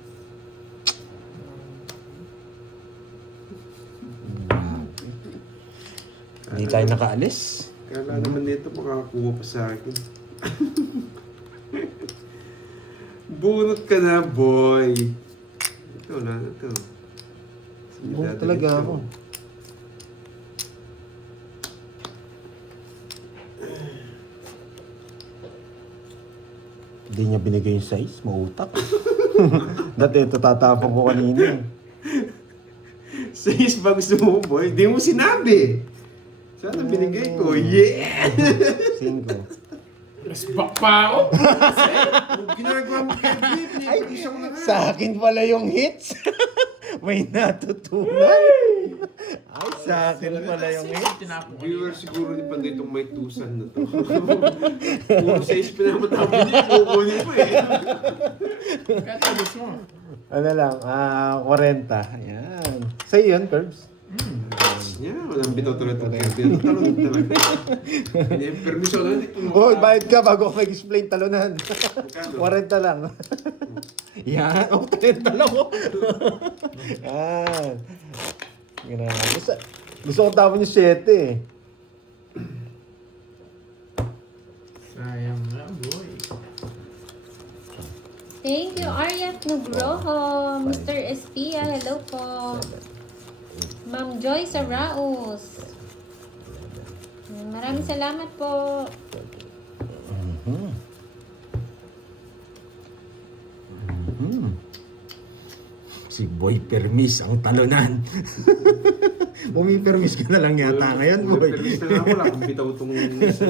Grabe. Hindi tayo nakaalis. Kala naman dito makakakuha pa sa akin. Bunot ka na, boy. Ito na, ito. Buong talaga ako. Hindi niya binigay yung size, mautak. Dati ito tatapon ko kanina. Size ba gusto mo, boy? Di mo sinabi. Sana binigay ko. Yeah! 5. Resback pa ako. Kung ginagawa mo kay Jeep, pinag-isa ko na nga. Sa akin pala yung hits. May natutunan. Ay, sa akin pala yung hits. Tinapon ko. Viewer siguro ni Panday itong may tusan na to. Puro size pinamatapon niya, kukunin mo eh. Kaya tabos mo. Ano lang, 40. Ayan. Sa'yo yun, Curbs. Niya, walang bitaw-tuloy talaga. Bitaw-tuloy talaga. Hindi, permiso na dito. Oh, bayad ka bago ako mag-explain talunan. 40 lang. Yan. Oh, 30 lang oh. Yan. Grabe. Gusto ko tapon yung 7 eh. Sayang na, boy. Thank you, Aryat Nugroho. Mr. Espia, hello po. Ma'am Joy Saraos. Maraming salamat po. Si Boy Permis ang talunan. Permis ka na lang yata ngayon, Boy. Permiso na ako lang kung bitaw itong isa.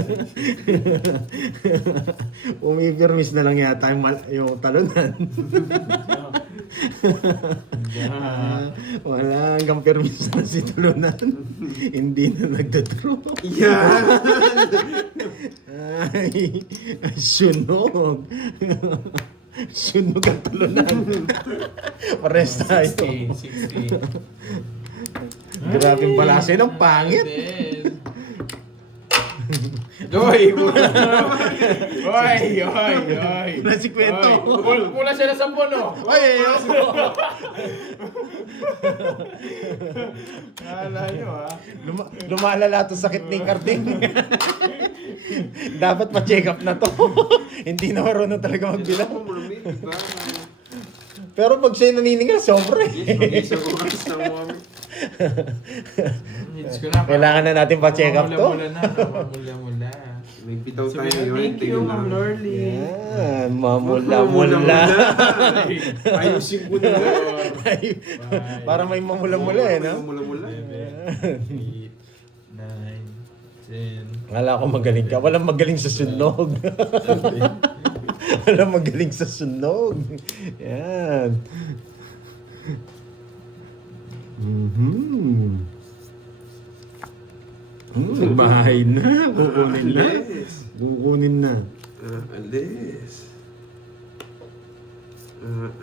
Permis na lang yata yung talunan. Wala hanggang permis na si Tulunan. Hindi na nagdadraw. Yan! Ay, sunog. Sunog ang Tulunan. Pares tayo. 60. Grabe pala sa'yo ng pangit. Doy! Oy! Nasi kwento. Mula siya na 10, no? Ay, Kala nyo, ha? lumalala to sakit ni Karding. Dapat ma-check up na to. Hindi na marunong talaga magbilang. Diba? Pero pag siya'y naniningal, sobra eh. Yes, mag-isang oras na umami. Needs ko na. Kailangan na natin pa-check up to. Mamula-mula. May bitaw tayo Sabi, yun. thank you, Ma'am Lorly. Yan, mamula-mula. Ayusin ko na. Para may mamula-mula eh, no? Mamula-mula. 8, 9, 10. Akala ko magaling ka. Walang magaling sa sunog. Walang magaling sa sunog. Yan. Bahay na. Kukunin na. Alis. Kukunin na. Alis.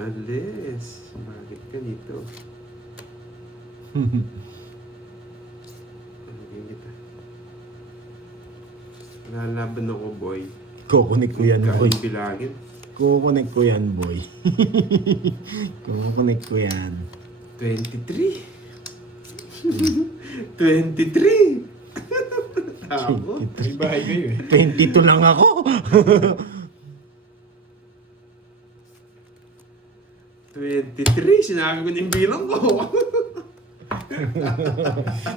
Alis. Bakit ka dito? Alagyan kita. Lalaban ako, boy. Kukunik ko yan, boy. Kain bilangin. Kukunik ko yan, boy. Kukunik ko yan. 23. 23. Ako. May bahay kayo eh. 22 lang ako. 23. Sinabi ko na yung bilang ko.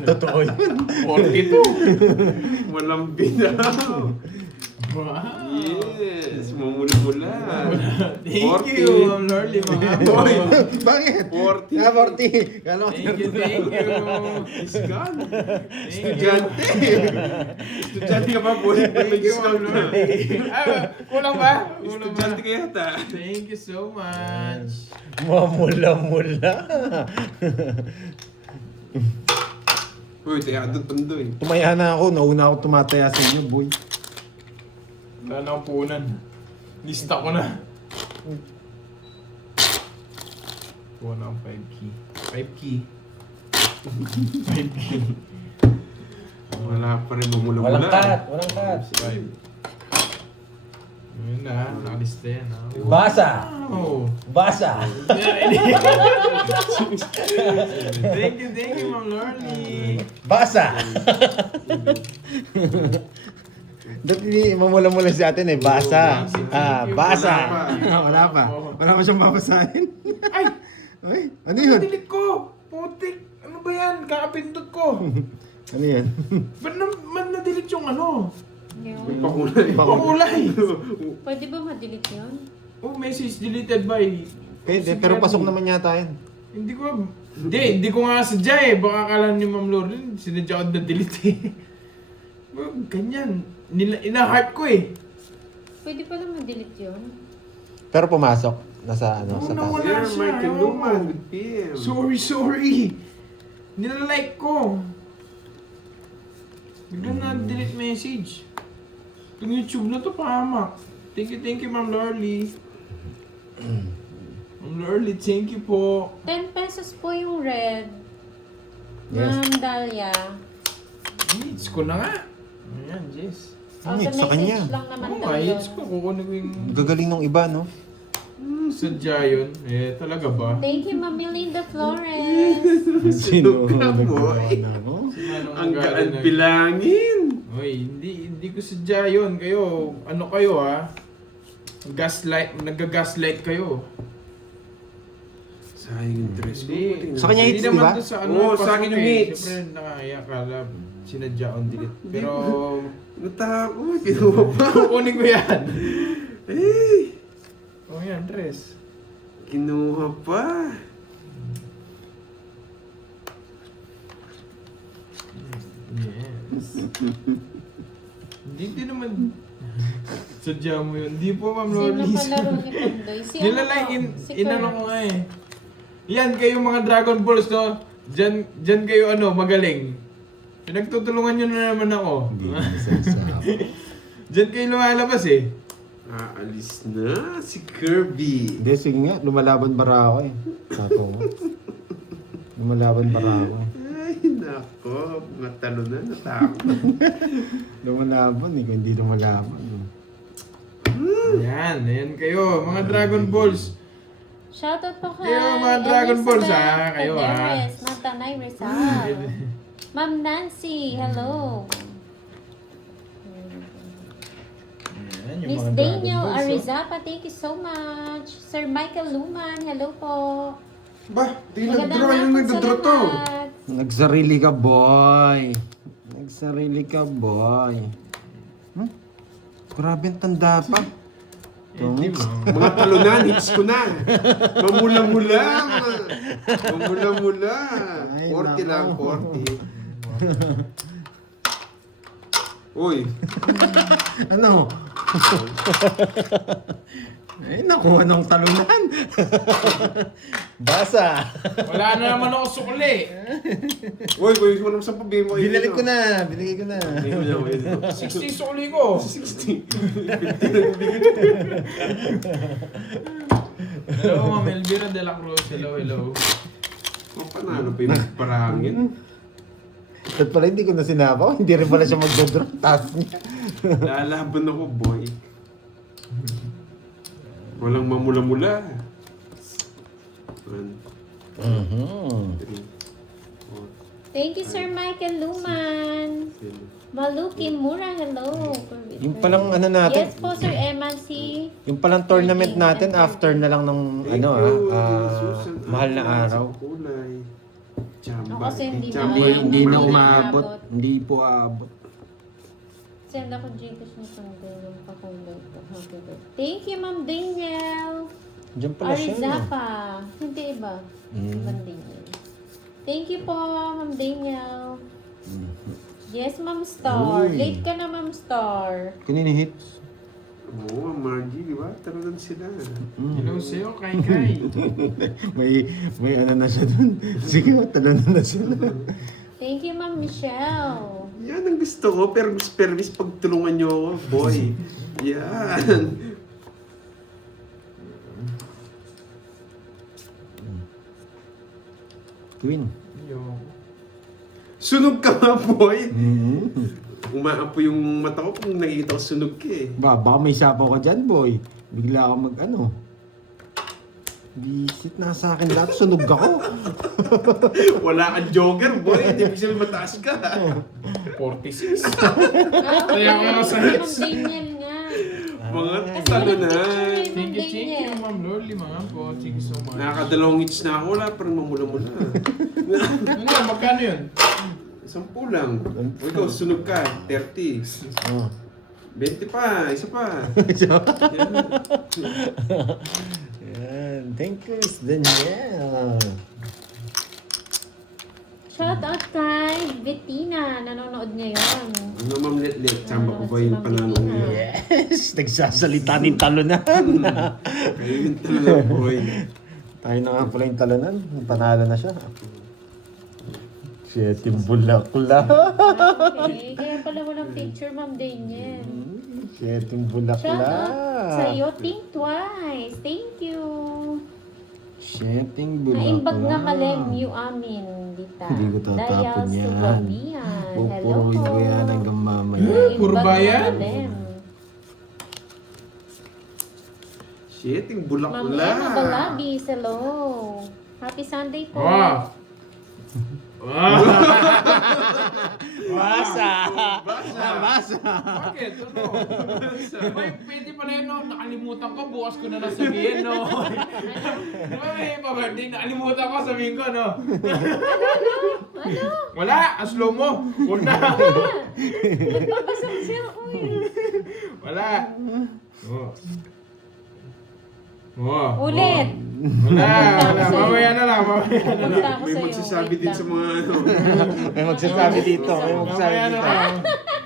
Totoo yun. 42. Walang binaw. Wow. Yes. Mamula-mula. Thank you, Ma'am Lorly. Mga boy. Bakit? 40. 40. Kala ko Thank you. It's gone. Thank you. Estudyante. Estudyante ka ba, boy? Thank you, Ma'am Lorly. Kulang ba? Kulang ba? Estudyante ka yata. Thank you so much. mamula-mula. Uy, kaya doon eh. Tumaya na ako. Nauna ako tumataya sa inyo, boy. Wala na akong punan. Lista ko na. Kuha na akong 5 key. 5 key. 5 key. Wala pa rin mamula-mula. Walang cut. Walang cut. 5. Yun na, nakalista yan. Basa. Oh. Basa. Thank you, Ma'am Lorly. Basa. Dati mamula-mula si atin eh. Basa. Basa. Wala pa. Wala pa siyang babasahin. Ay! Ay, ano yun? Delete ko! Putik! Ano ba yan? Kakapindot ko! Ano yan? Ba't na-delete yung ano? May pakulay. Pakulay! Pwede ba ma-delete yun? Oh, message deleted by... Pwede, pero pasok naman yata yan. Hindi ko... Hindi ko nga sadya eh. Baka akala ni Ma'am Lauren, sinadya ko na-delete eh. Ganyan. Ina-heart ko eh. Pwede pala ma-delete yun? Pero pumasok. Nasa ano, Oo, sa taas. nawala. Dear siya, Mike ewan Luman, ko. good PM. Sorry. Nilalike ko. Biglang na-delete message. Itong YouTube na to pahamak. Thank you, Ma'am Lorly. Ma'am Lorly, thank you po. 10 pesos po yung red. Yes. Ma'am Dahlia. Hits ko na nga. Ayan, Jess. Ano Sa yun, sa kanya? message lang naman Oo daw nga, yun. hits ko. Kukunin ko yung Gagaling ng iba, no? sadya yun. Eh, talaga ba? Thank you, Ma'am Melinda Flores. Sino ka, boy? Ano? Anong Ang gaan galing na- bilangin. Oy, hindi ko sadya yun. Kayo, ano kayo ha? Nagga-gaslight kayo. Sayang yung dress ko. Hindi. Sa kanya Hindi hits, naman di ba? doon sa ano. Oo, pasok sa akin yung eh. hits. Siyempre, nakakaya ka lang. Sinadya on delete. Pero, Natakot. Kinuha pa. kukunin ko yan. Eh. Oh, yan, dress. Kinuha pa. Yes. Hindi naman. Sadya mo yun. Hindi po, Ma'am Sino Lorly. palaro ni Pandoy? Si Nilalay, ano to? Si inano Kurt. ko nga eh. Yan kayo mga Dragon Balls, no? Diyan kayo magaling. Pinagtutulungan nyo na naman ako. Hindi na sasabi. Diyan kayo lumalabas eh. Aalis na si Kirby. Hindi, sige nga, lumalaban bara ako eh. Sapo mo. Lumalaban bara ako eh. Ay, nako. Matalo na, natakot. Lumalaban eh, kung hindi lumalaban. Ayan kayo, mga Dragon Balls. Shoutout po kay Kayo, mga Dragon Balls, Elizabeth ha? Kayo, ha? Calderes, Matanay Rizal. Ma'am Nancy, hello. Ayan, yung Miss mga Daniel Dragon Balls, oh. Arizapa, thank you so much. Sir Michael Luman, hello po. Ba, di Magandang nag-draw yung hapon sa nag-draw to. lahat. Nagsarili ka, boy. Nagsarili ka, boy. Grabe ang tanda pa. Hindi mo. Mga talunan, hits ko na. Mamula-mula. Mamula-mula. Ay, 40 lang, nako. 40. Uy. Ano? Ay, nakuha ng talunan. Basa. Wala na naman ako sukli. Uy, kuya mo naman sa pabi mo. Binalik ko na. Binigay ko na. 60 sukli ko. 60. Hello, Ma'am Elvira de la Cruz. Hello. O, panalo pa yung parangin. At pala hindi ko na sinabaw. Hindi rin pala siya magdodraw. Taas niya. Lalaban ako, boy. Walang mamula-mula. 1, 3, 4, Thank you, Sir Michael Luman. 7. Maluki Mura, hello. Yung palang ano natin, Yes po, Sir Emancy. yung palang tournament natin after na lang ng mahal na araw. Kulay. Chamba. Ako kasi hindi Chamba na- yung Hindi na Hindi umabot. umabot. Hindi po aabot. Send ako Gcash na sunday ng pakulay ko. Happy birthday. Thank you, Ma'am Daniel. Diyan pala siya. No? Arizapa. Hindi iba. Mm. Ma'am Daniel. Thank you po, Ma'am Daniel. Yes, Ma'am Star. Uy. Late ka na, Ma'am Star. Kanina hits. Oo, Margie, di ba? Talunan sila. Hello sa'yo, Kai. May ano na siya dun. Sige, talunan na sila. Thank you, Ma'am Michelle. Yan ang gusto ko. Permis pagtulungan nyo ako, boy. Yan. Queen. Sunog ka nga, boy. Mm-hmm. Umaapo yung mata ko kung nakikita ko sunog ka eh. Baka may sapaw ka dyan, boy. Bigla ka mag-ano. Bisit na sa akin lahat. Sunog ako. Wala kang jogger, boy. Hindi mo sabihin mataas ka. 46. Kaya ako nga sa Ma'am hits. Daniel nga. Mga Kasi talo walang na. picture eh, Ma'am Thank you, Daniel. Ma'am Lorly, mga po. Thank you so much. Nakakadalawang hits na ako. Wala pa rin mamula-mula. Ano, magkano yun? 10 lang. O ikaw, sunog ka. 30. Oh. 20 pa. Isa pa. Yan. Yan. Thank you, Miss Danielle. Shout out kay Bettina. Nanonood ngayon. Ano, Ma'am Letlet? Samba ko ba yung panalo ngayon? Yes! Nagsasalita ng talunan. Kayo yung talaga, boy. Tayo na nga pala yung talunan. Panalo na siya. Shit, yung bulakla. Okay. Kaya pala walang picture, Ma'am Daniel. Shit, yung Shout bulakla. out sa'yo. Think twice. Thank you. Shit, yung bulakla. Naimbag na kalem you amin, Dita. Hindi ko tatapon Dayal yan. Subabian. Hello Pupuruin po. ko yan hanggang mamaya. Naimbag Puro na bayan? kalem. Shit, yung Ma'am bulak-ula. Emma Balabis, hello. Happy Sunday po. Wow. Wow. Basa! Basa. Bakit? Ano? May pwede pala yun, no? Nakalimutan ko, bukas ko na lang sabihin, no? Di ba may pa-birthday, nakalimutan ko, sabihin ko, no? Ano? Wala, slow mo. Huwag na. Nagbabasag siya, uy. Wala. Oh. Oh. Ulit. Wala. Mamaya na lang, mamaya na lang. Punta ako May sa'yo. magsasabi Wait din lang. sa mga ano. May magsasabi dito. May magsasabi Mamaya na dito. lang.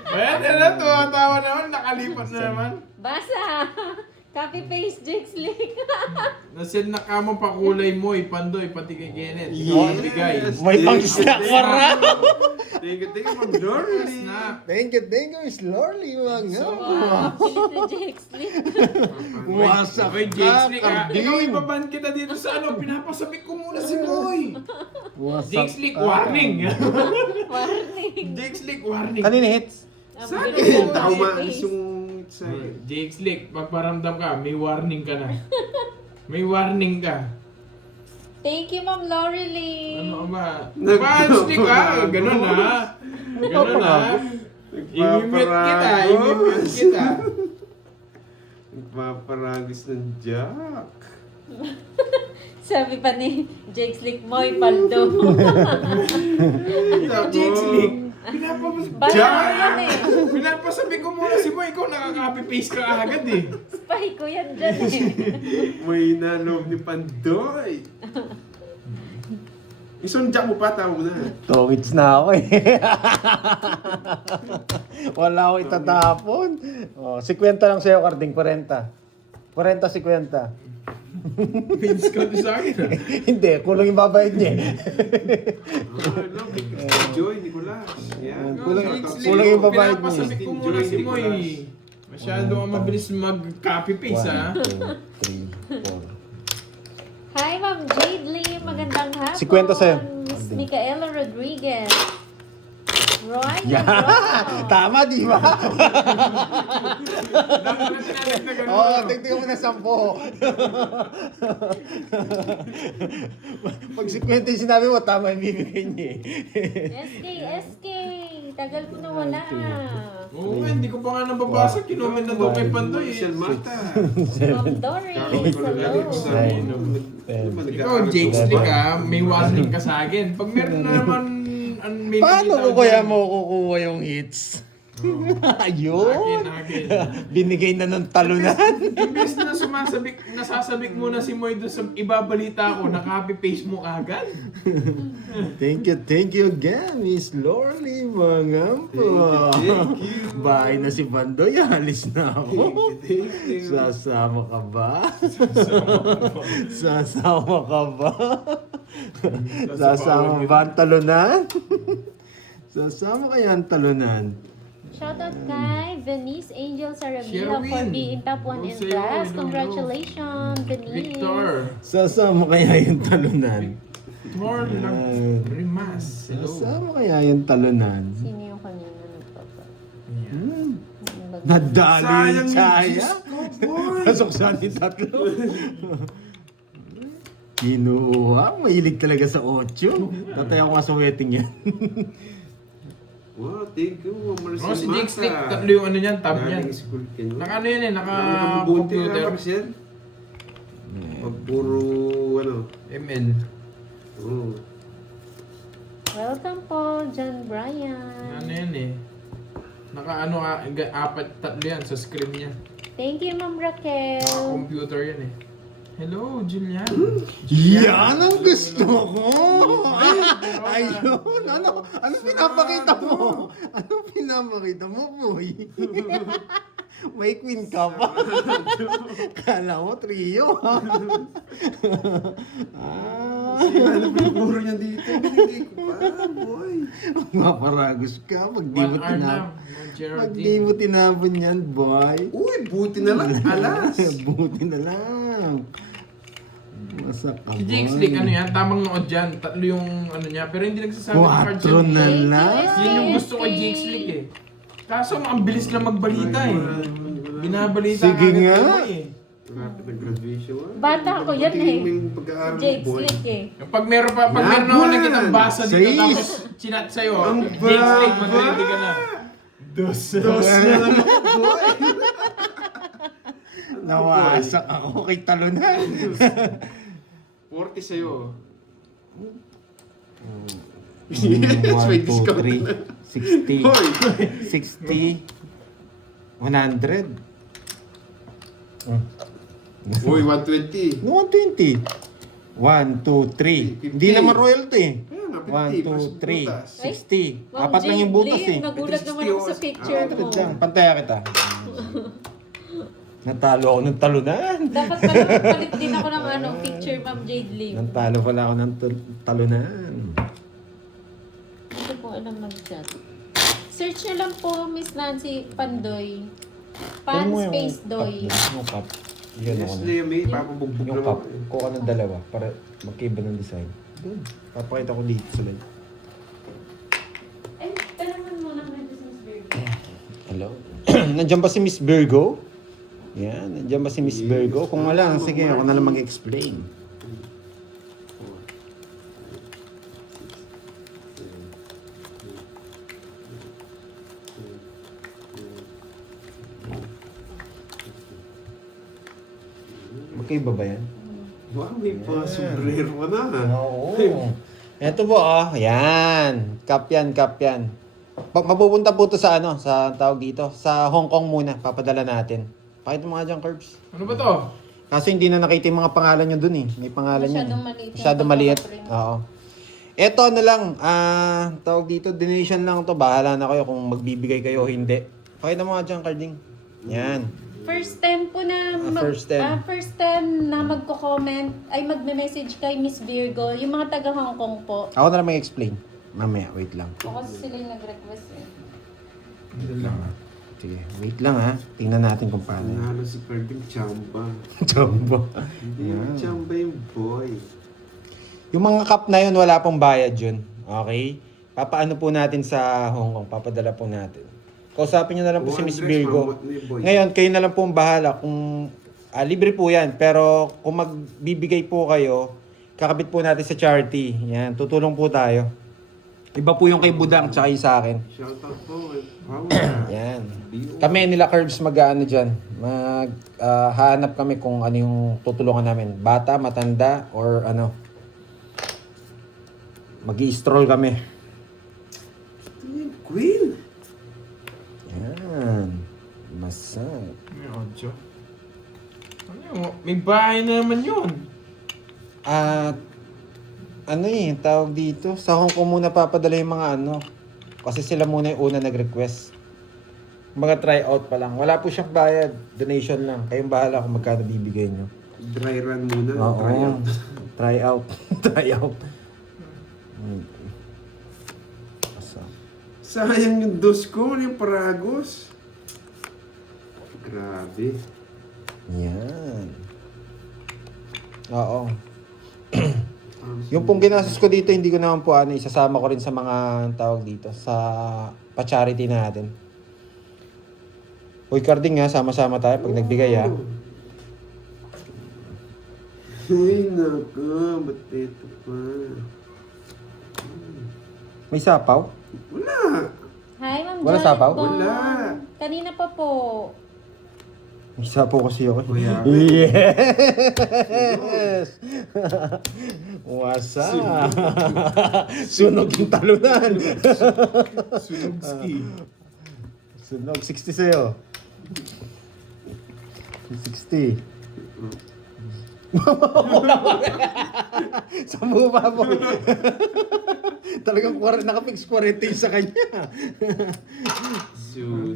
Ayan na, tumatawa naman, nakalipat na naman. Basa. Copy paste Jake Slick. Nasend na ka mo pa kulay mo, Pandoy, pati kay Kenneth. Yes. Bigay. May pang-snack pa raw. Thank you, Mandorly. Snack. Thank you, Miss Lorly, mga. Wow, pilit ni Jake Slick. Wasak Oy, Jake Slick ha. Karding. Ikaw ibaban kita dito sa ano, pinapasabik ko muna si Boy. Wasak Jake Slick, ka. warning. Warning. Jake Slick, warning. Kanina hits? Sa Ang bilis akin, ng Tao copy maalis paste. yung sa'yo. Jake Slick, pagparamdam ka, may warning ka na. May warning ka. Thank you, Ma'am Lorelie. Ano ba? Slick ka, ganun ha. Ganun ha. I-mute kita, i-mute kita. Nagpaparagis ng Jack. Sabi pa ni Jake Slick, Moy Paldo. Jake Slick, Bala yan eh. pinapasabi ko muna si Boy, ikaw nakaka-copy paste ka agad eh. Spy ko yan dyan eh. May naloob ni Pandoy. Isunjak mo pa, tao mo na. Tongits na ako eh. Wala ako itatapon. Oh, 50 lang sa'yo, Karding. 40. 40-50. Pins ko sa akin ah. Hindi, kulang yung babayad niya. Ano, Joy, Nicolas. Yan. Kulang yung babayad niya. Pinapasabi ko muna si Boy. Masyado ang mabilis mag-copy paste ha. 1, 2, 3, 4. Hi, Ma'am Jade Lee. Magandang hapon. 50 sa'yo. Miss Micaela Rodriguez. Roy. Yeah. Tama, di ba? Oo, tignan mo na 10. Pag 50 yung sinabi mo, tama yung bibigay niya eh. SK. Tagal ko na wala. Oo, hindi ko pa nga nababasa. Kinomen na daw kay Pandoy eh. Michelle Mata. Ma'am Doris. Hello. Ikaw, Jake Slick ha, may warning ka sa akin. Pag meron na naman, may Paano nakita ko kaya dyan, mo kukuha yung hits? Ayun! akin. Binigay na ng talunan. Imbes na nasasabik muna si Moy doon sa ibabalita ko, naka-copy paste mo agad. Thank you again, Miss Lorly, mga po. Thank you. Bahay na si Bandoy, alis na ako. Thank you. Sasama ka ba? Sasama ka ba? Sasama ba ang talunan? Sasama kaya ang talunan? Shoutout kay Venice Angel Saravilla Sherwin. for being top 1 in Hello sa'yo, class. hello, Congratulations, Venice. Victor. Sasama kaya yung talunan? Victor Rimas. Hello. Sasama kaya yung talunan? Sino yung kanya na nagpapa? Nadali yung Sayang yung saya. Diyos ko, boy. Pasok sa atin tatlo. Kinuha. Mahilig talaga sa 8. Tatay ako nga sa wedding yan. Wow, thank you. Maricel Oh, si Jake Mata. Slick, tatlo yung ano niyan, tab niyan. Galing school ka nyo. Naka ano yan eh, Nakabuti na, naka-computer. Maricel. Pag puro, ano. ML. Oh. Welcome po, John Brian. Ano yan eh. Naka ano ka, tatlo yan sa screen niya. Thank you, Ma'am Raquel. Naka-computer yan eh. Hello, Julian. Yan ang gusto ko! Ayun! Ano pinapakita mo? Ano pinapakita mo, boy? May queen ka pa. Kala mo, trio. Ano pinupuro niya dito? Hindi ko pa, boy. Maparagos ka. Pag di 1 mo hour tinapon. na. Pag di mo tinapon yan, boy. Uy, buti na lang. Alas. Buti na lang. Masak ka, Si Jake Slick, ano yan, tamang nood dyan. Tatlo yung ano niya, pero hindi nagsasabi ng cards 4 yan. na Thank you, lang. SK. Yun yung gusto kay Jake Slick eh. Kaso ang bilis lang magbalita eh. Binabalita Sige agad nga. kay Boy eh. Malapit ng graduation. Bata ako yan eh. Yung pag-aaral Jake mo, boy. Slick eh. Pag meron ako nakitang basa dito Sais. tapos chinat sa'yo, Ang Jake Slick, baba. mag-ready ka na. Dos na lang ako, boy. Nawasak ako kay talunan. 40 sa'yo. Yes, May discount. 60. Hoy! 60. 100. Uy, 120. No, 120. 1, 2, 3. Hindi 50. naman royalty. Kaya nga, 1, 2, 3. 60. Ma'am Apat lang yung Jade butas Lee, eh. Nagulat naman ako sa picture mo. Pantaya kita. Natalo ako ng talunan. Dapat pala magpalit din ako ng picture, Ma'am Jade Lim. Natalo pala ako ng talunan. Hindi ko alam mag-chat. Search nyo lang po, Miss Nancy Pandoy. Pan space doy. Yung cup. Yan Yes, ako. Leo, may papabugbog Yung naman. cup. Kuha ng dalawa para magkaiba ng design. Doon. Papakita ko dito sa live. Ay, tanongan mo na Miss Virgo. Hello? Nandiyan ba si Miss Virgo? Yan, nandiyan ba si Miss Virgo? Kung wala, sige, ako na lang mag-explain. Magkaiba ba yan? Wow, may pa sombrero ka na. Oo. Eto po, yan. Cup yan, cup yan. Mapupunta po to sa sa tawag dito, sa Hong Kong muna, papadala natin. Pakita mo nga dyan, Curbs. Ano ba to? Kaso hindi na nakita yung mga pangalan nyo dun eh. May pangalan yun. Masyadong maliit. Masyadong maliit. Oo. Eto lang, tawag dito, donation lang to. Bahala na kayo kung magbibigay kayo o hindi. Pakita mo nga dyan, Carding. Yan. First time po na First time. na magko-comment ay magme-message kay Miss Virgo, yung mga taga Hong Kong po. Ako na lang mag-explain. Mamaya, wait lang. O kasi sila yung nag-request eh. Sige, wait lang ha. Tingnan natin kung paano. Nanalo si Carding Chamba. Jumbo. Hindi yung Chamba yung boy. Yung mga cup na yun, wala pong bayad yun. Okay? Papaano po natin sa Hong Kong? Papadala po natin. Kausapin nyo na lang po si Miss Virgo. Ngayon, kayo na lang po ang bahala. Kung libre po yan. Pero kung magbibigay po kayo, kakabit po natin sa charity. Yan, tutulong po tayo. Iba po yung kay Budang tsaka yung sa akin. Shoutout po. Wow. Yan. Kami nila Curbs mag-ano dyan. Hahanap kami kung ano yung tutulungan namin. Bata, matanda, or ano. Mag-i-stroll kami. Queen. Yan. Masag. May audio. Ano yun? May bahay na naman yun. At tawag dito. Sa Hong Kong muna papadala yung mga kasi sila muna yung una nag-request. Mga try out pa lang. Wala po siyang bayad. Donation lang. Kayong bahala kung magkano bibigay nyo. Dry run muna. Oo. Try out. Try out. Try out. Sayang yung dos ko. Yung paragos. Grabe. Yan. Oo. Yung pong ginastos ko dito, hindi ko naman po isasama ko rin sa mga tawag dito, sa pa-charity natin. Uy, Carding ha, sama-sama tayo pag nagbigay ha. Ay, naku. Ba't ito pa? May sapaw? Wala. Hi, Ma'am Wala Janet sapaw? Bong. Wala. Kanina pa po. May sapaw kasi ako. Kuya. Yes! Wasa! Sunog yung talunan! Sunog ski. Sunog, 60 sa'yo. 60. Sa mukha mo. Talagang nakapix 40 sa kanya.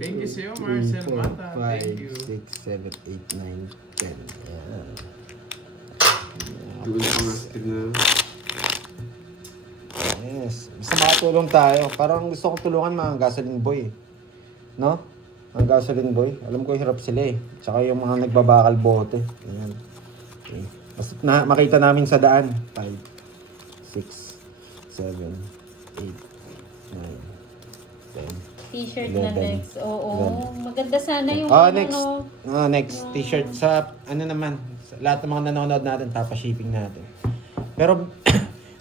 Thank you sa'yo, Marcel Mata. Thank you. 6, 7, 8, 9, 10. Ayan. Doon pa nga tignan. Yes. Basta makatulong tayo. Parang gusto kong tulungan mga gasoline boy. No? Ang gasoline boy. Alam ko hirap sila eh. Tsaka yung mga nagbabakal bote. Ayan. Okay. Basta makita namin sa daan. 5, 6, 7, 8, 9, 10. T-shirt na 11. next. Oo. Maganda sana yung Next. Next. T-shirt sa naman. Sa lahat ng mga nanonood natin, shipping natin. Pero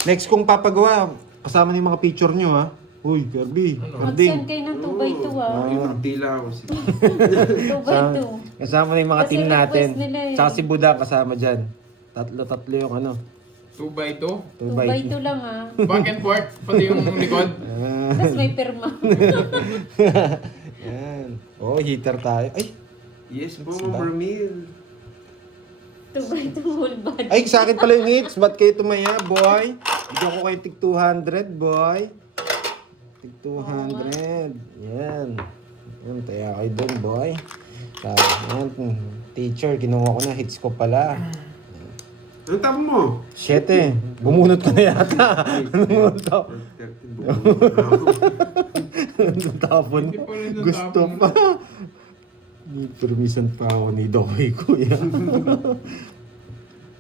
next kong papagawa, kasama na yung mga picture nyo ha. Uy, Kirby. Mag-send kayo ng 2x2 ah. Yung magtila ako. 2x2. Kasama na yung mga Kasi team natin. request nila eh. Tsaka si Buda kasama dyan. Tatlo yung 2x2. 2x2 lang ah. Back and forth. Pati yung likod. Tapos may pirma. Yan. Oh, heater tayo. Ay, Yes po, That's Ma'am ba? Ramil. 2x2 whole body. ay sa akin pala yung hits. Ba't kayo tumaya, boy? Bigyan ko kayo tig 200, boy. Tig 200. Yan. Yan, taya kayo dun, boy. Ayan, teacher, kinuha ko na. Hits ko pala. Ano tama mo? 7. Bumunot ko na yata. Ano to? 13 buo. Tapon Hindi pa rin gusto natapon. pa. May permission pa ako ni Dokoy ko yan.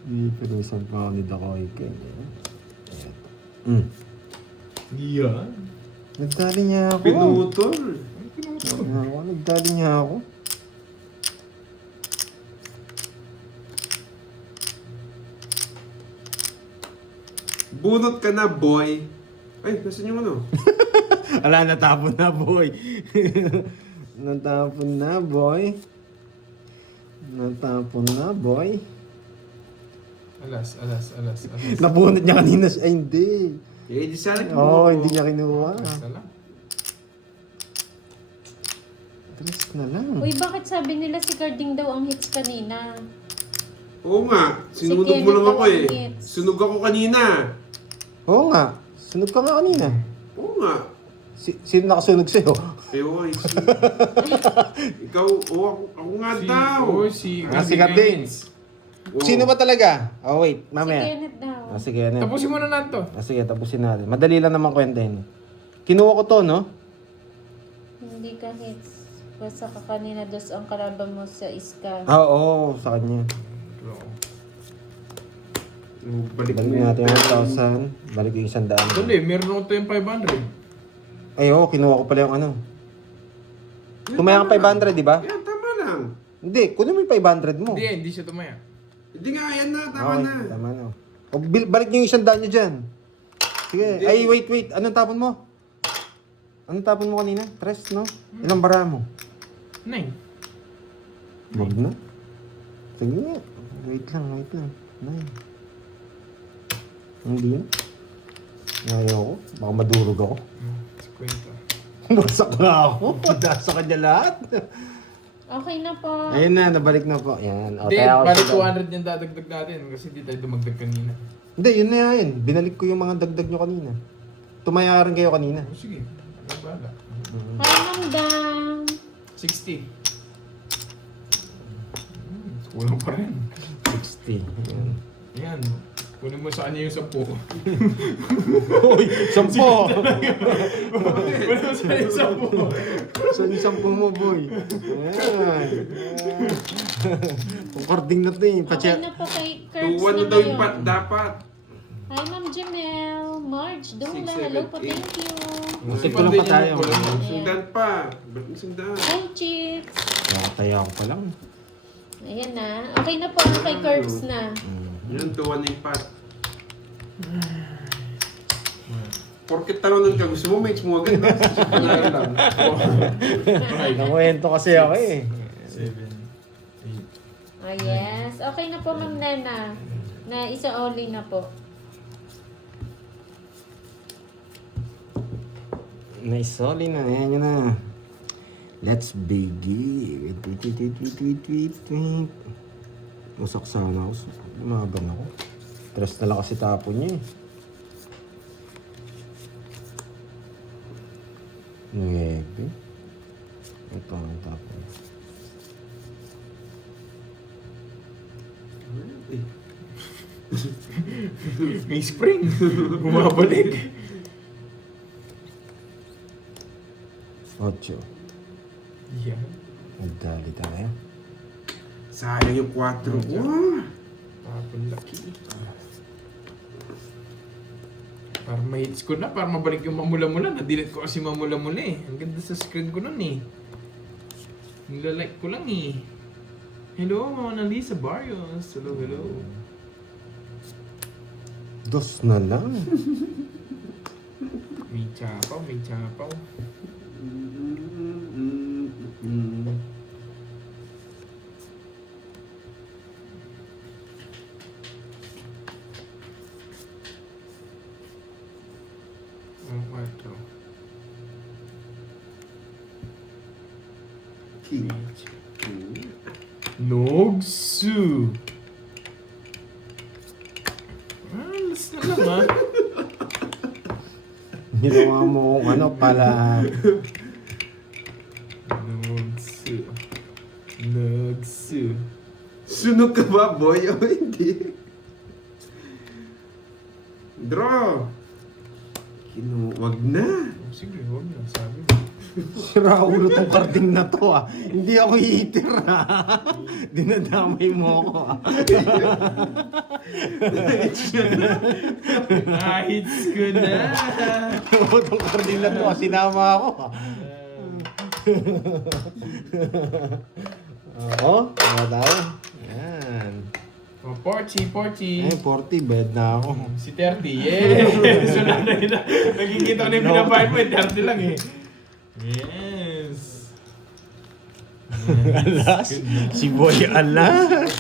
May permission pa ako ni Dokoy ko yan. Yan. Nagdali niya ako. Pinutol. Nagdali niya ako. Bunot ka na, boy. Ay, nasan yung ano? Ala, natapon na, boy. Natapon na, boy. Natapon na, boy. Alas. Napunod niya kanina. Ay, hindi. Eh, di sana Oo, hindi niya kinuha. Alas na lang. Tres na lang. Uy, bakit sabi nila si Carding daw ang hits kanina? Oo nga, sinunog Si mo lang Kenneth ako daw eh. ang hits. Sunog ako kanina. Oo nga. Sunog ka nga kanina. Oo nga. Sino nakasunog sa'yo? Eh, oo, ikaw, ako nga daw. Si Si Carding. Oo. Sino ba talaga? Oh, wait. Si Mamaya. Kenneth daw. Sige, ano? Tapusin mo na nato. Sige, tapusin natin. Madali lang naman kwenta yun. Kinuha ko to, no? Hindi ka hits. Basta ka kanina dos ang kalaban mo sa iska. Oo, sa kanya. Balik Balik mo natin yung 1,000. Balik yung 100. Dali, meron ako tayong 500. Ay, oo, kinuha ko pala yung ano. Tumaya kang 500, di ba? Yan, tama lang. Hindi, kunin mo yung 500 mo. Hindi siya tumaya. Hindi nga, yan na, tama Okay, na. tama na. O, balik niyo yung 100 nyo dyan. Sige. Hindi. Ay, wait. Anong tapon mo? Anong tapon mo kanina? Tres, no? Ilang bara mo? 9. Wag na. Sige nga. Wait lang. 9. Hindi na. Ayaw ko. Baka madurog ako. 50. Bagsak nga ako. Dasa kanya lahat. Okay na po. Ayun na, nabalik na po. Yan. O, Hindi, kaya ako bali sa- 200 yung dadagdag natin kasi di tayo dumagdag kanina. Hindi, yun na yan. Binalik ko yung mga dagdag nyo kanina. Tumaya rin kayo kanina. O sige, bala. Hi, Ma'am Dang. 60. Kulang pa rin. 60. Yan. Yan. Kunin mo sa kanya yung 10. Uy, 10! Kunin mo sa kanya yung 10. Saan yung 10 mo, boy? Ayan. Pangkarding na ito eh. Okay na po kay Curbs 2-1 na na daw yung kayo. pat dapat. Hi, Ma'am Jamel. Marge, Dula. 6, 7, Hello po, 8. thank you. Masig ko lang pa tayo. Sundan pa. Ba't may sundan? Hi, Chips. Nakataya ko pa lang. Ayan na. Okay na po ang kay Curbs na. Yun, 2-1 na yung pat. Porket talunan ka, gusto mo mates mo agad. Panalo lang. Nakuwento kasi ako eh. 7. Ah, yes. Okay na po, Ma'am Nena. Na isa only na po. Naisoli na. Ayan yun na. Let's begin. Wait. Usak sana ako. Umaban ako. Tres na lang kasi tapon niya eh. 9. Ito ang tapon. May spring. Bumabalik. 8. Yan. Nagdali tayo. Sayang yung 4. Wow! Tapon laki. Para may hits ko na, para mabalik yung mamula-mula. Na-delete ko kasi mamula-mula eh. Ang ganda sa screen ko nun eh. Nilalike ko lang eh. Hello, Mona Lisa Barrios. Hello. 2 na lang. May chapaw. Ang 4. Nogsu. Last na lang ah. Ginawa mo kung ano pala. Nogsu. Nagsu. Sunog ka ba, boy? O hindi? Draw! Wag na. Oh, sige, huwag na. Sabi mo. Sira ulo tong carding na to ah. Hindi ako hihitir ah. Dinadamay mo ako ah. Hits ko na. Tong carding na to ah. Sinama ako ah. Oo, mga tao. Yan. Oh, Porchi. Ay, 40, bed na ako. Si 30, yeah! Sunod na nila. Nagkikita ko na yung pinabayad mo, 30 lang eh. Yes! Alas, si Boy alas.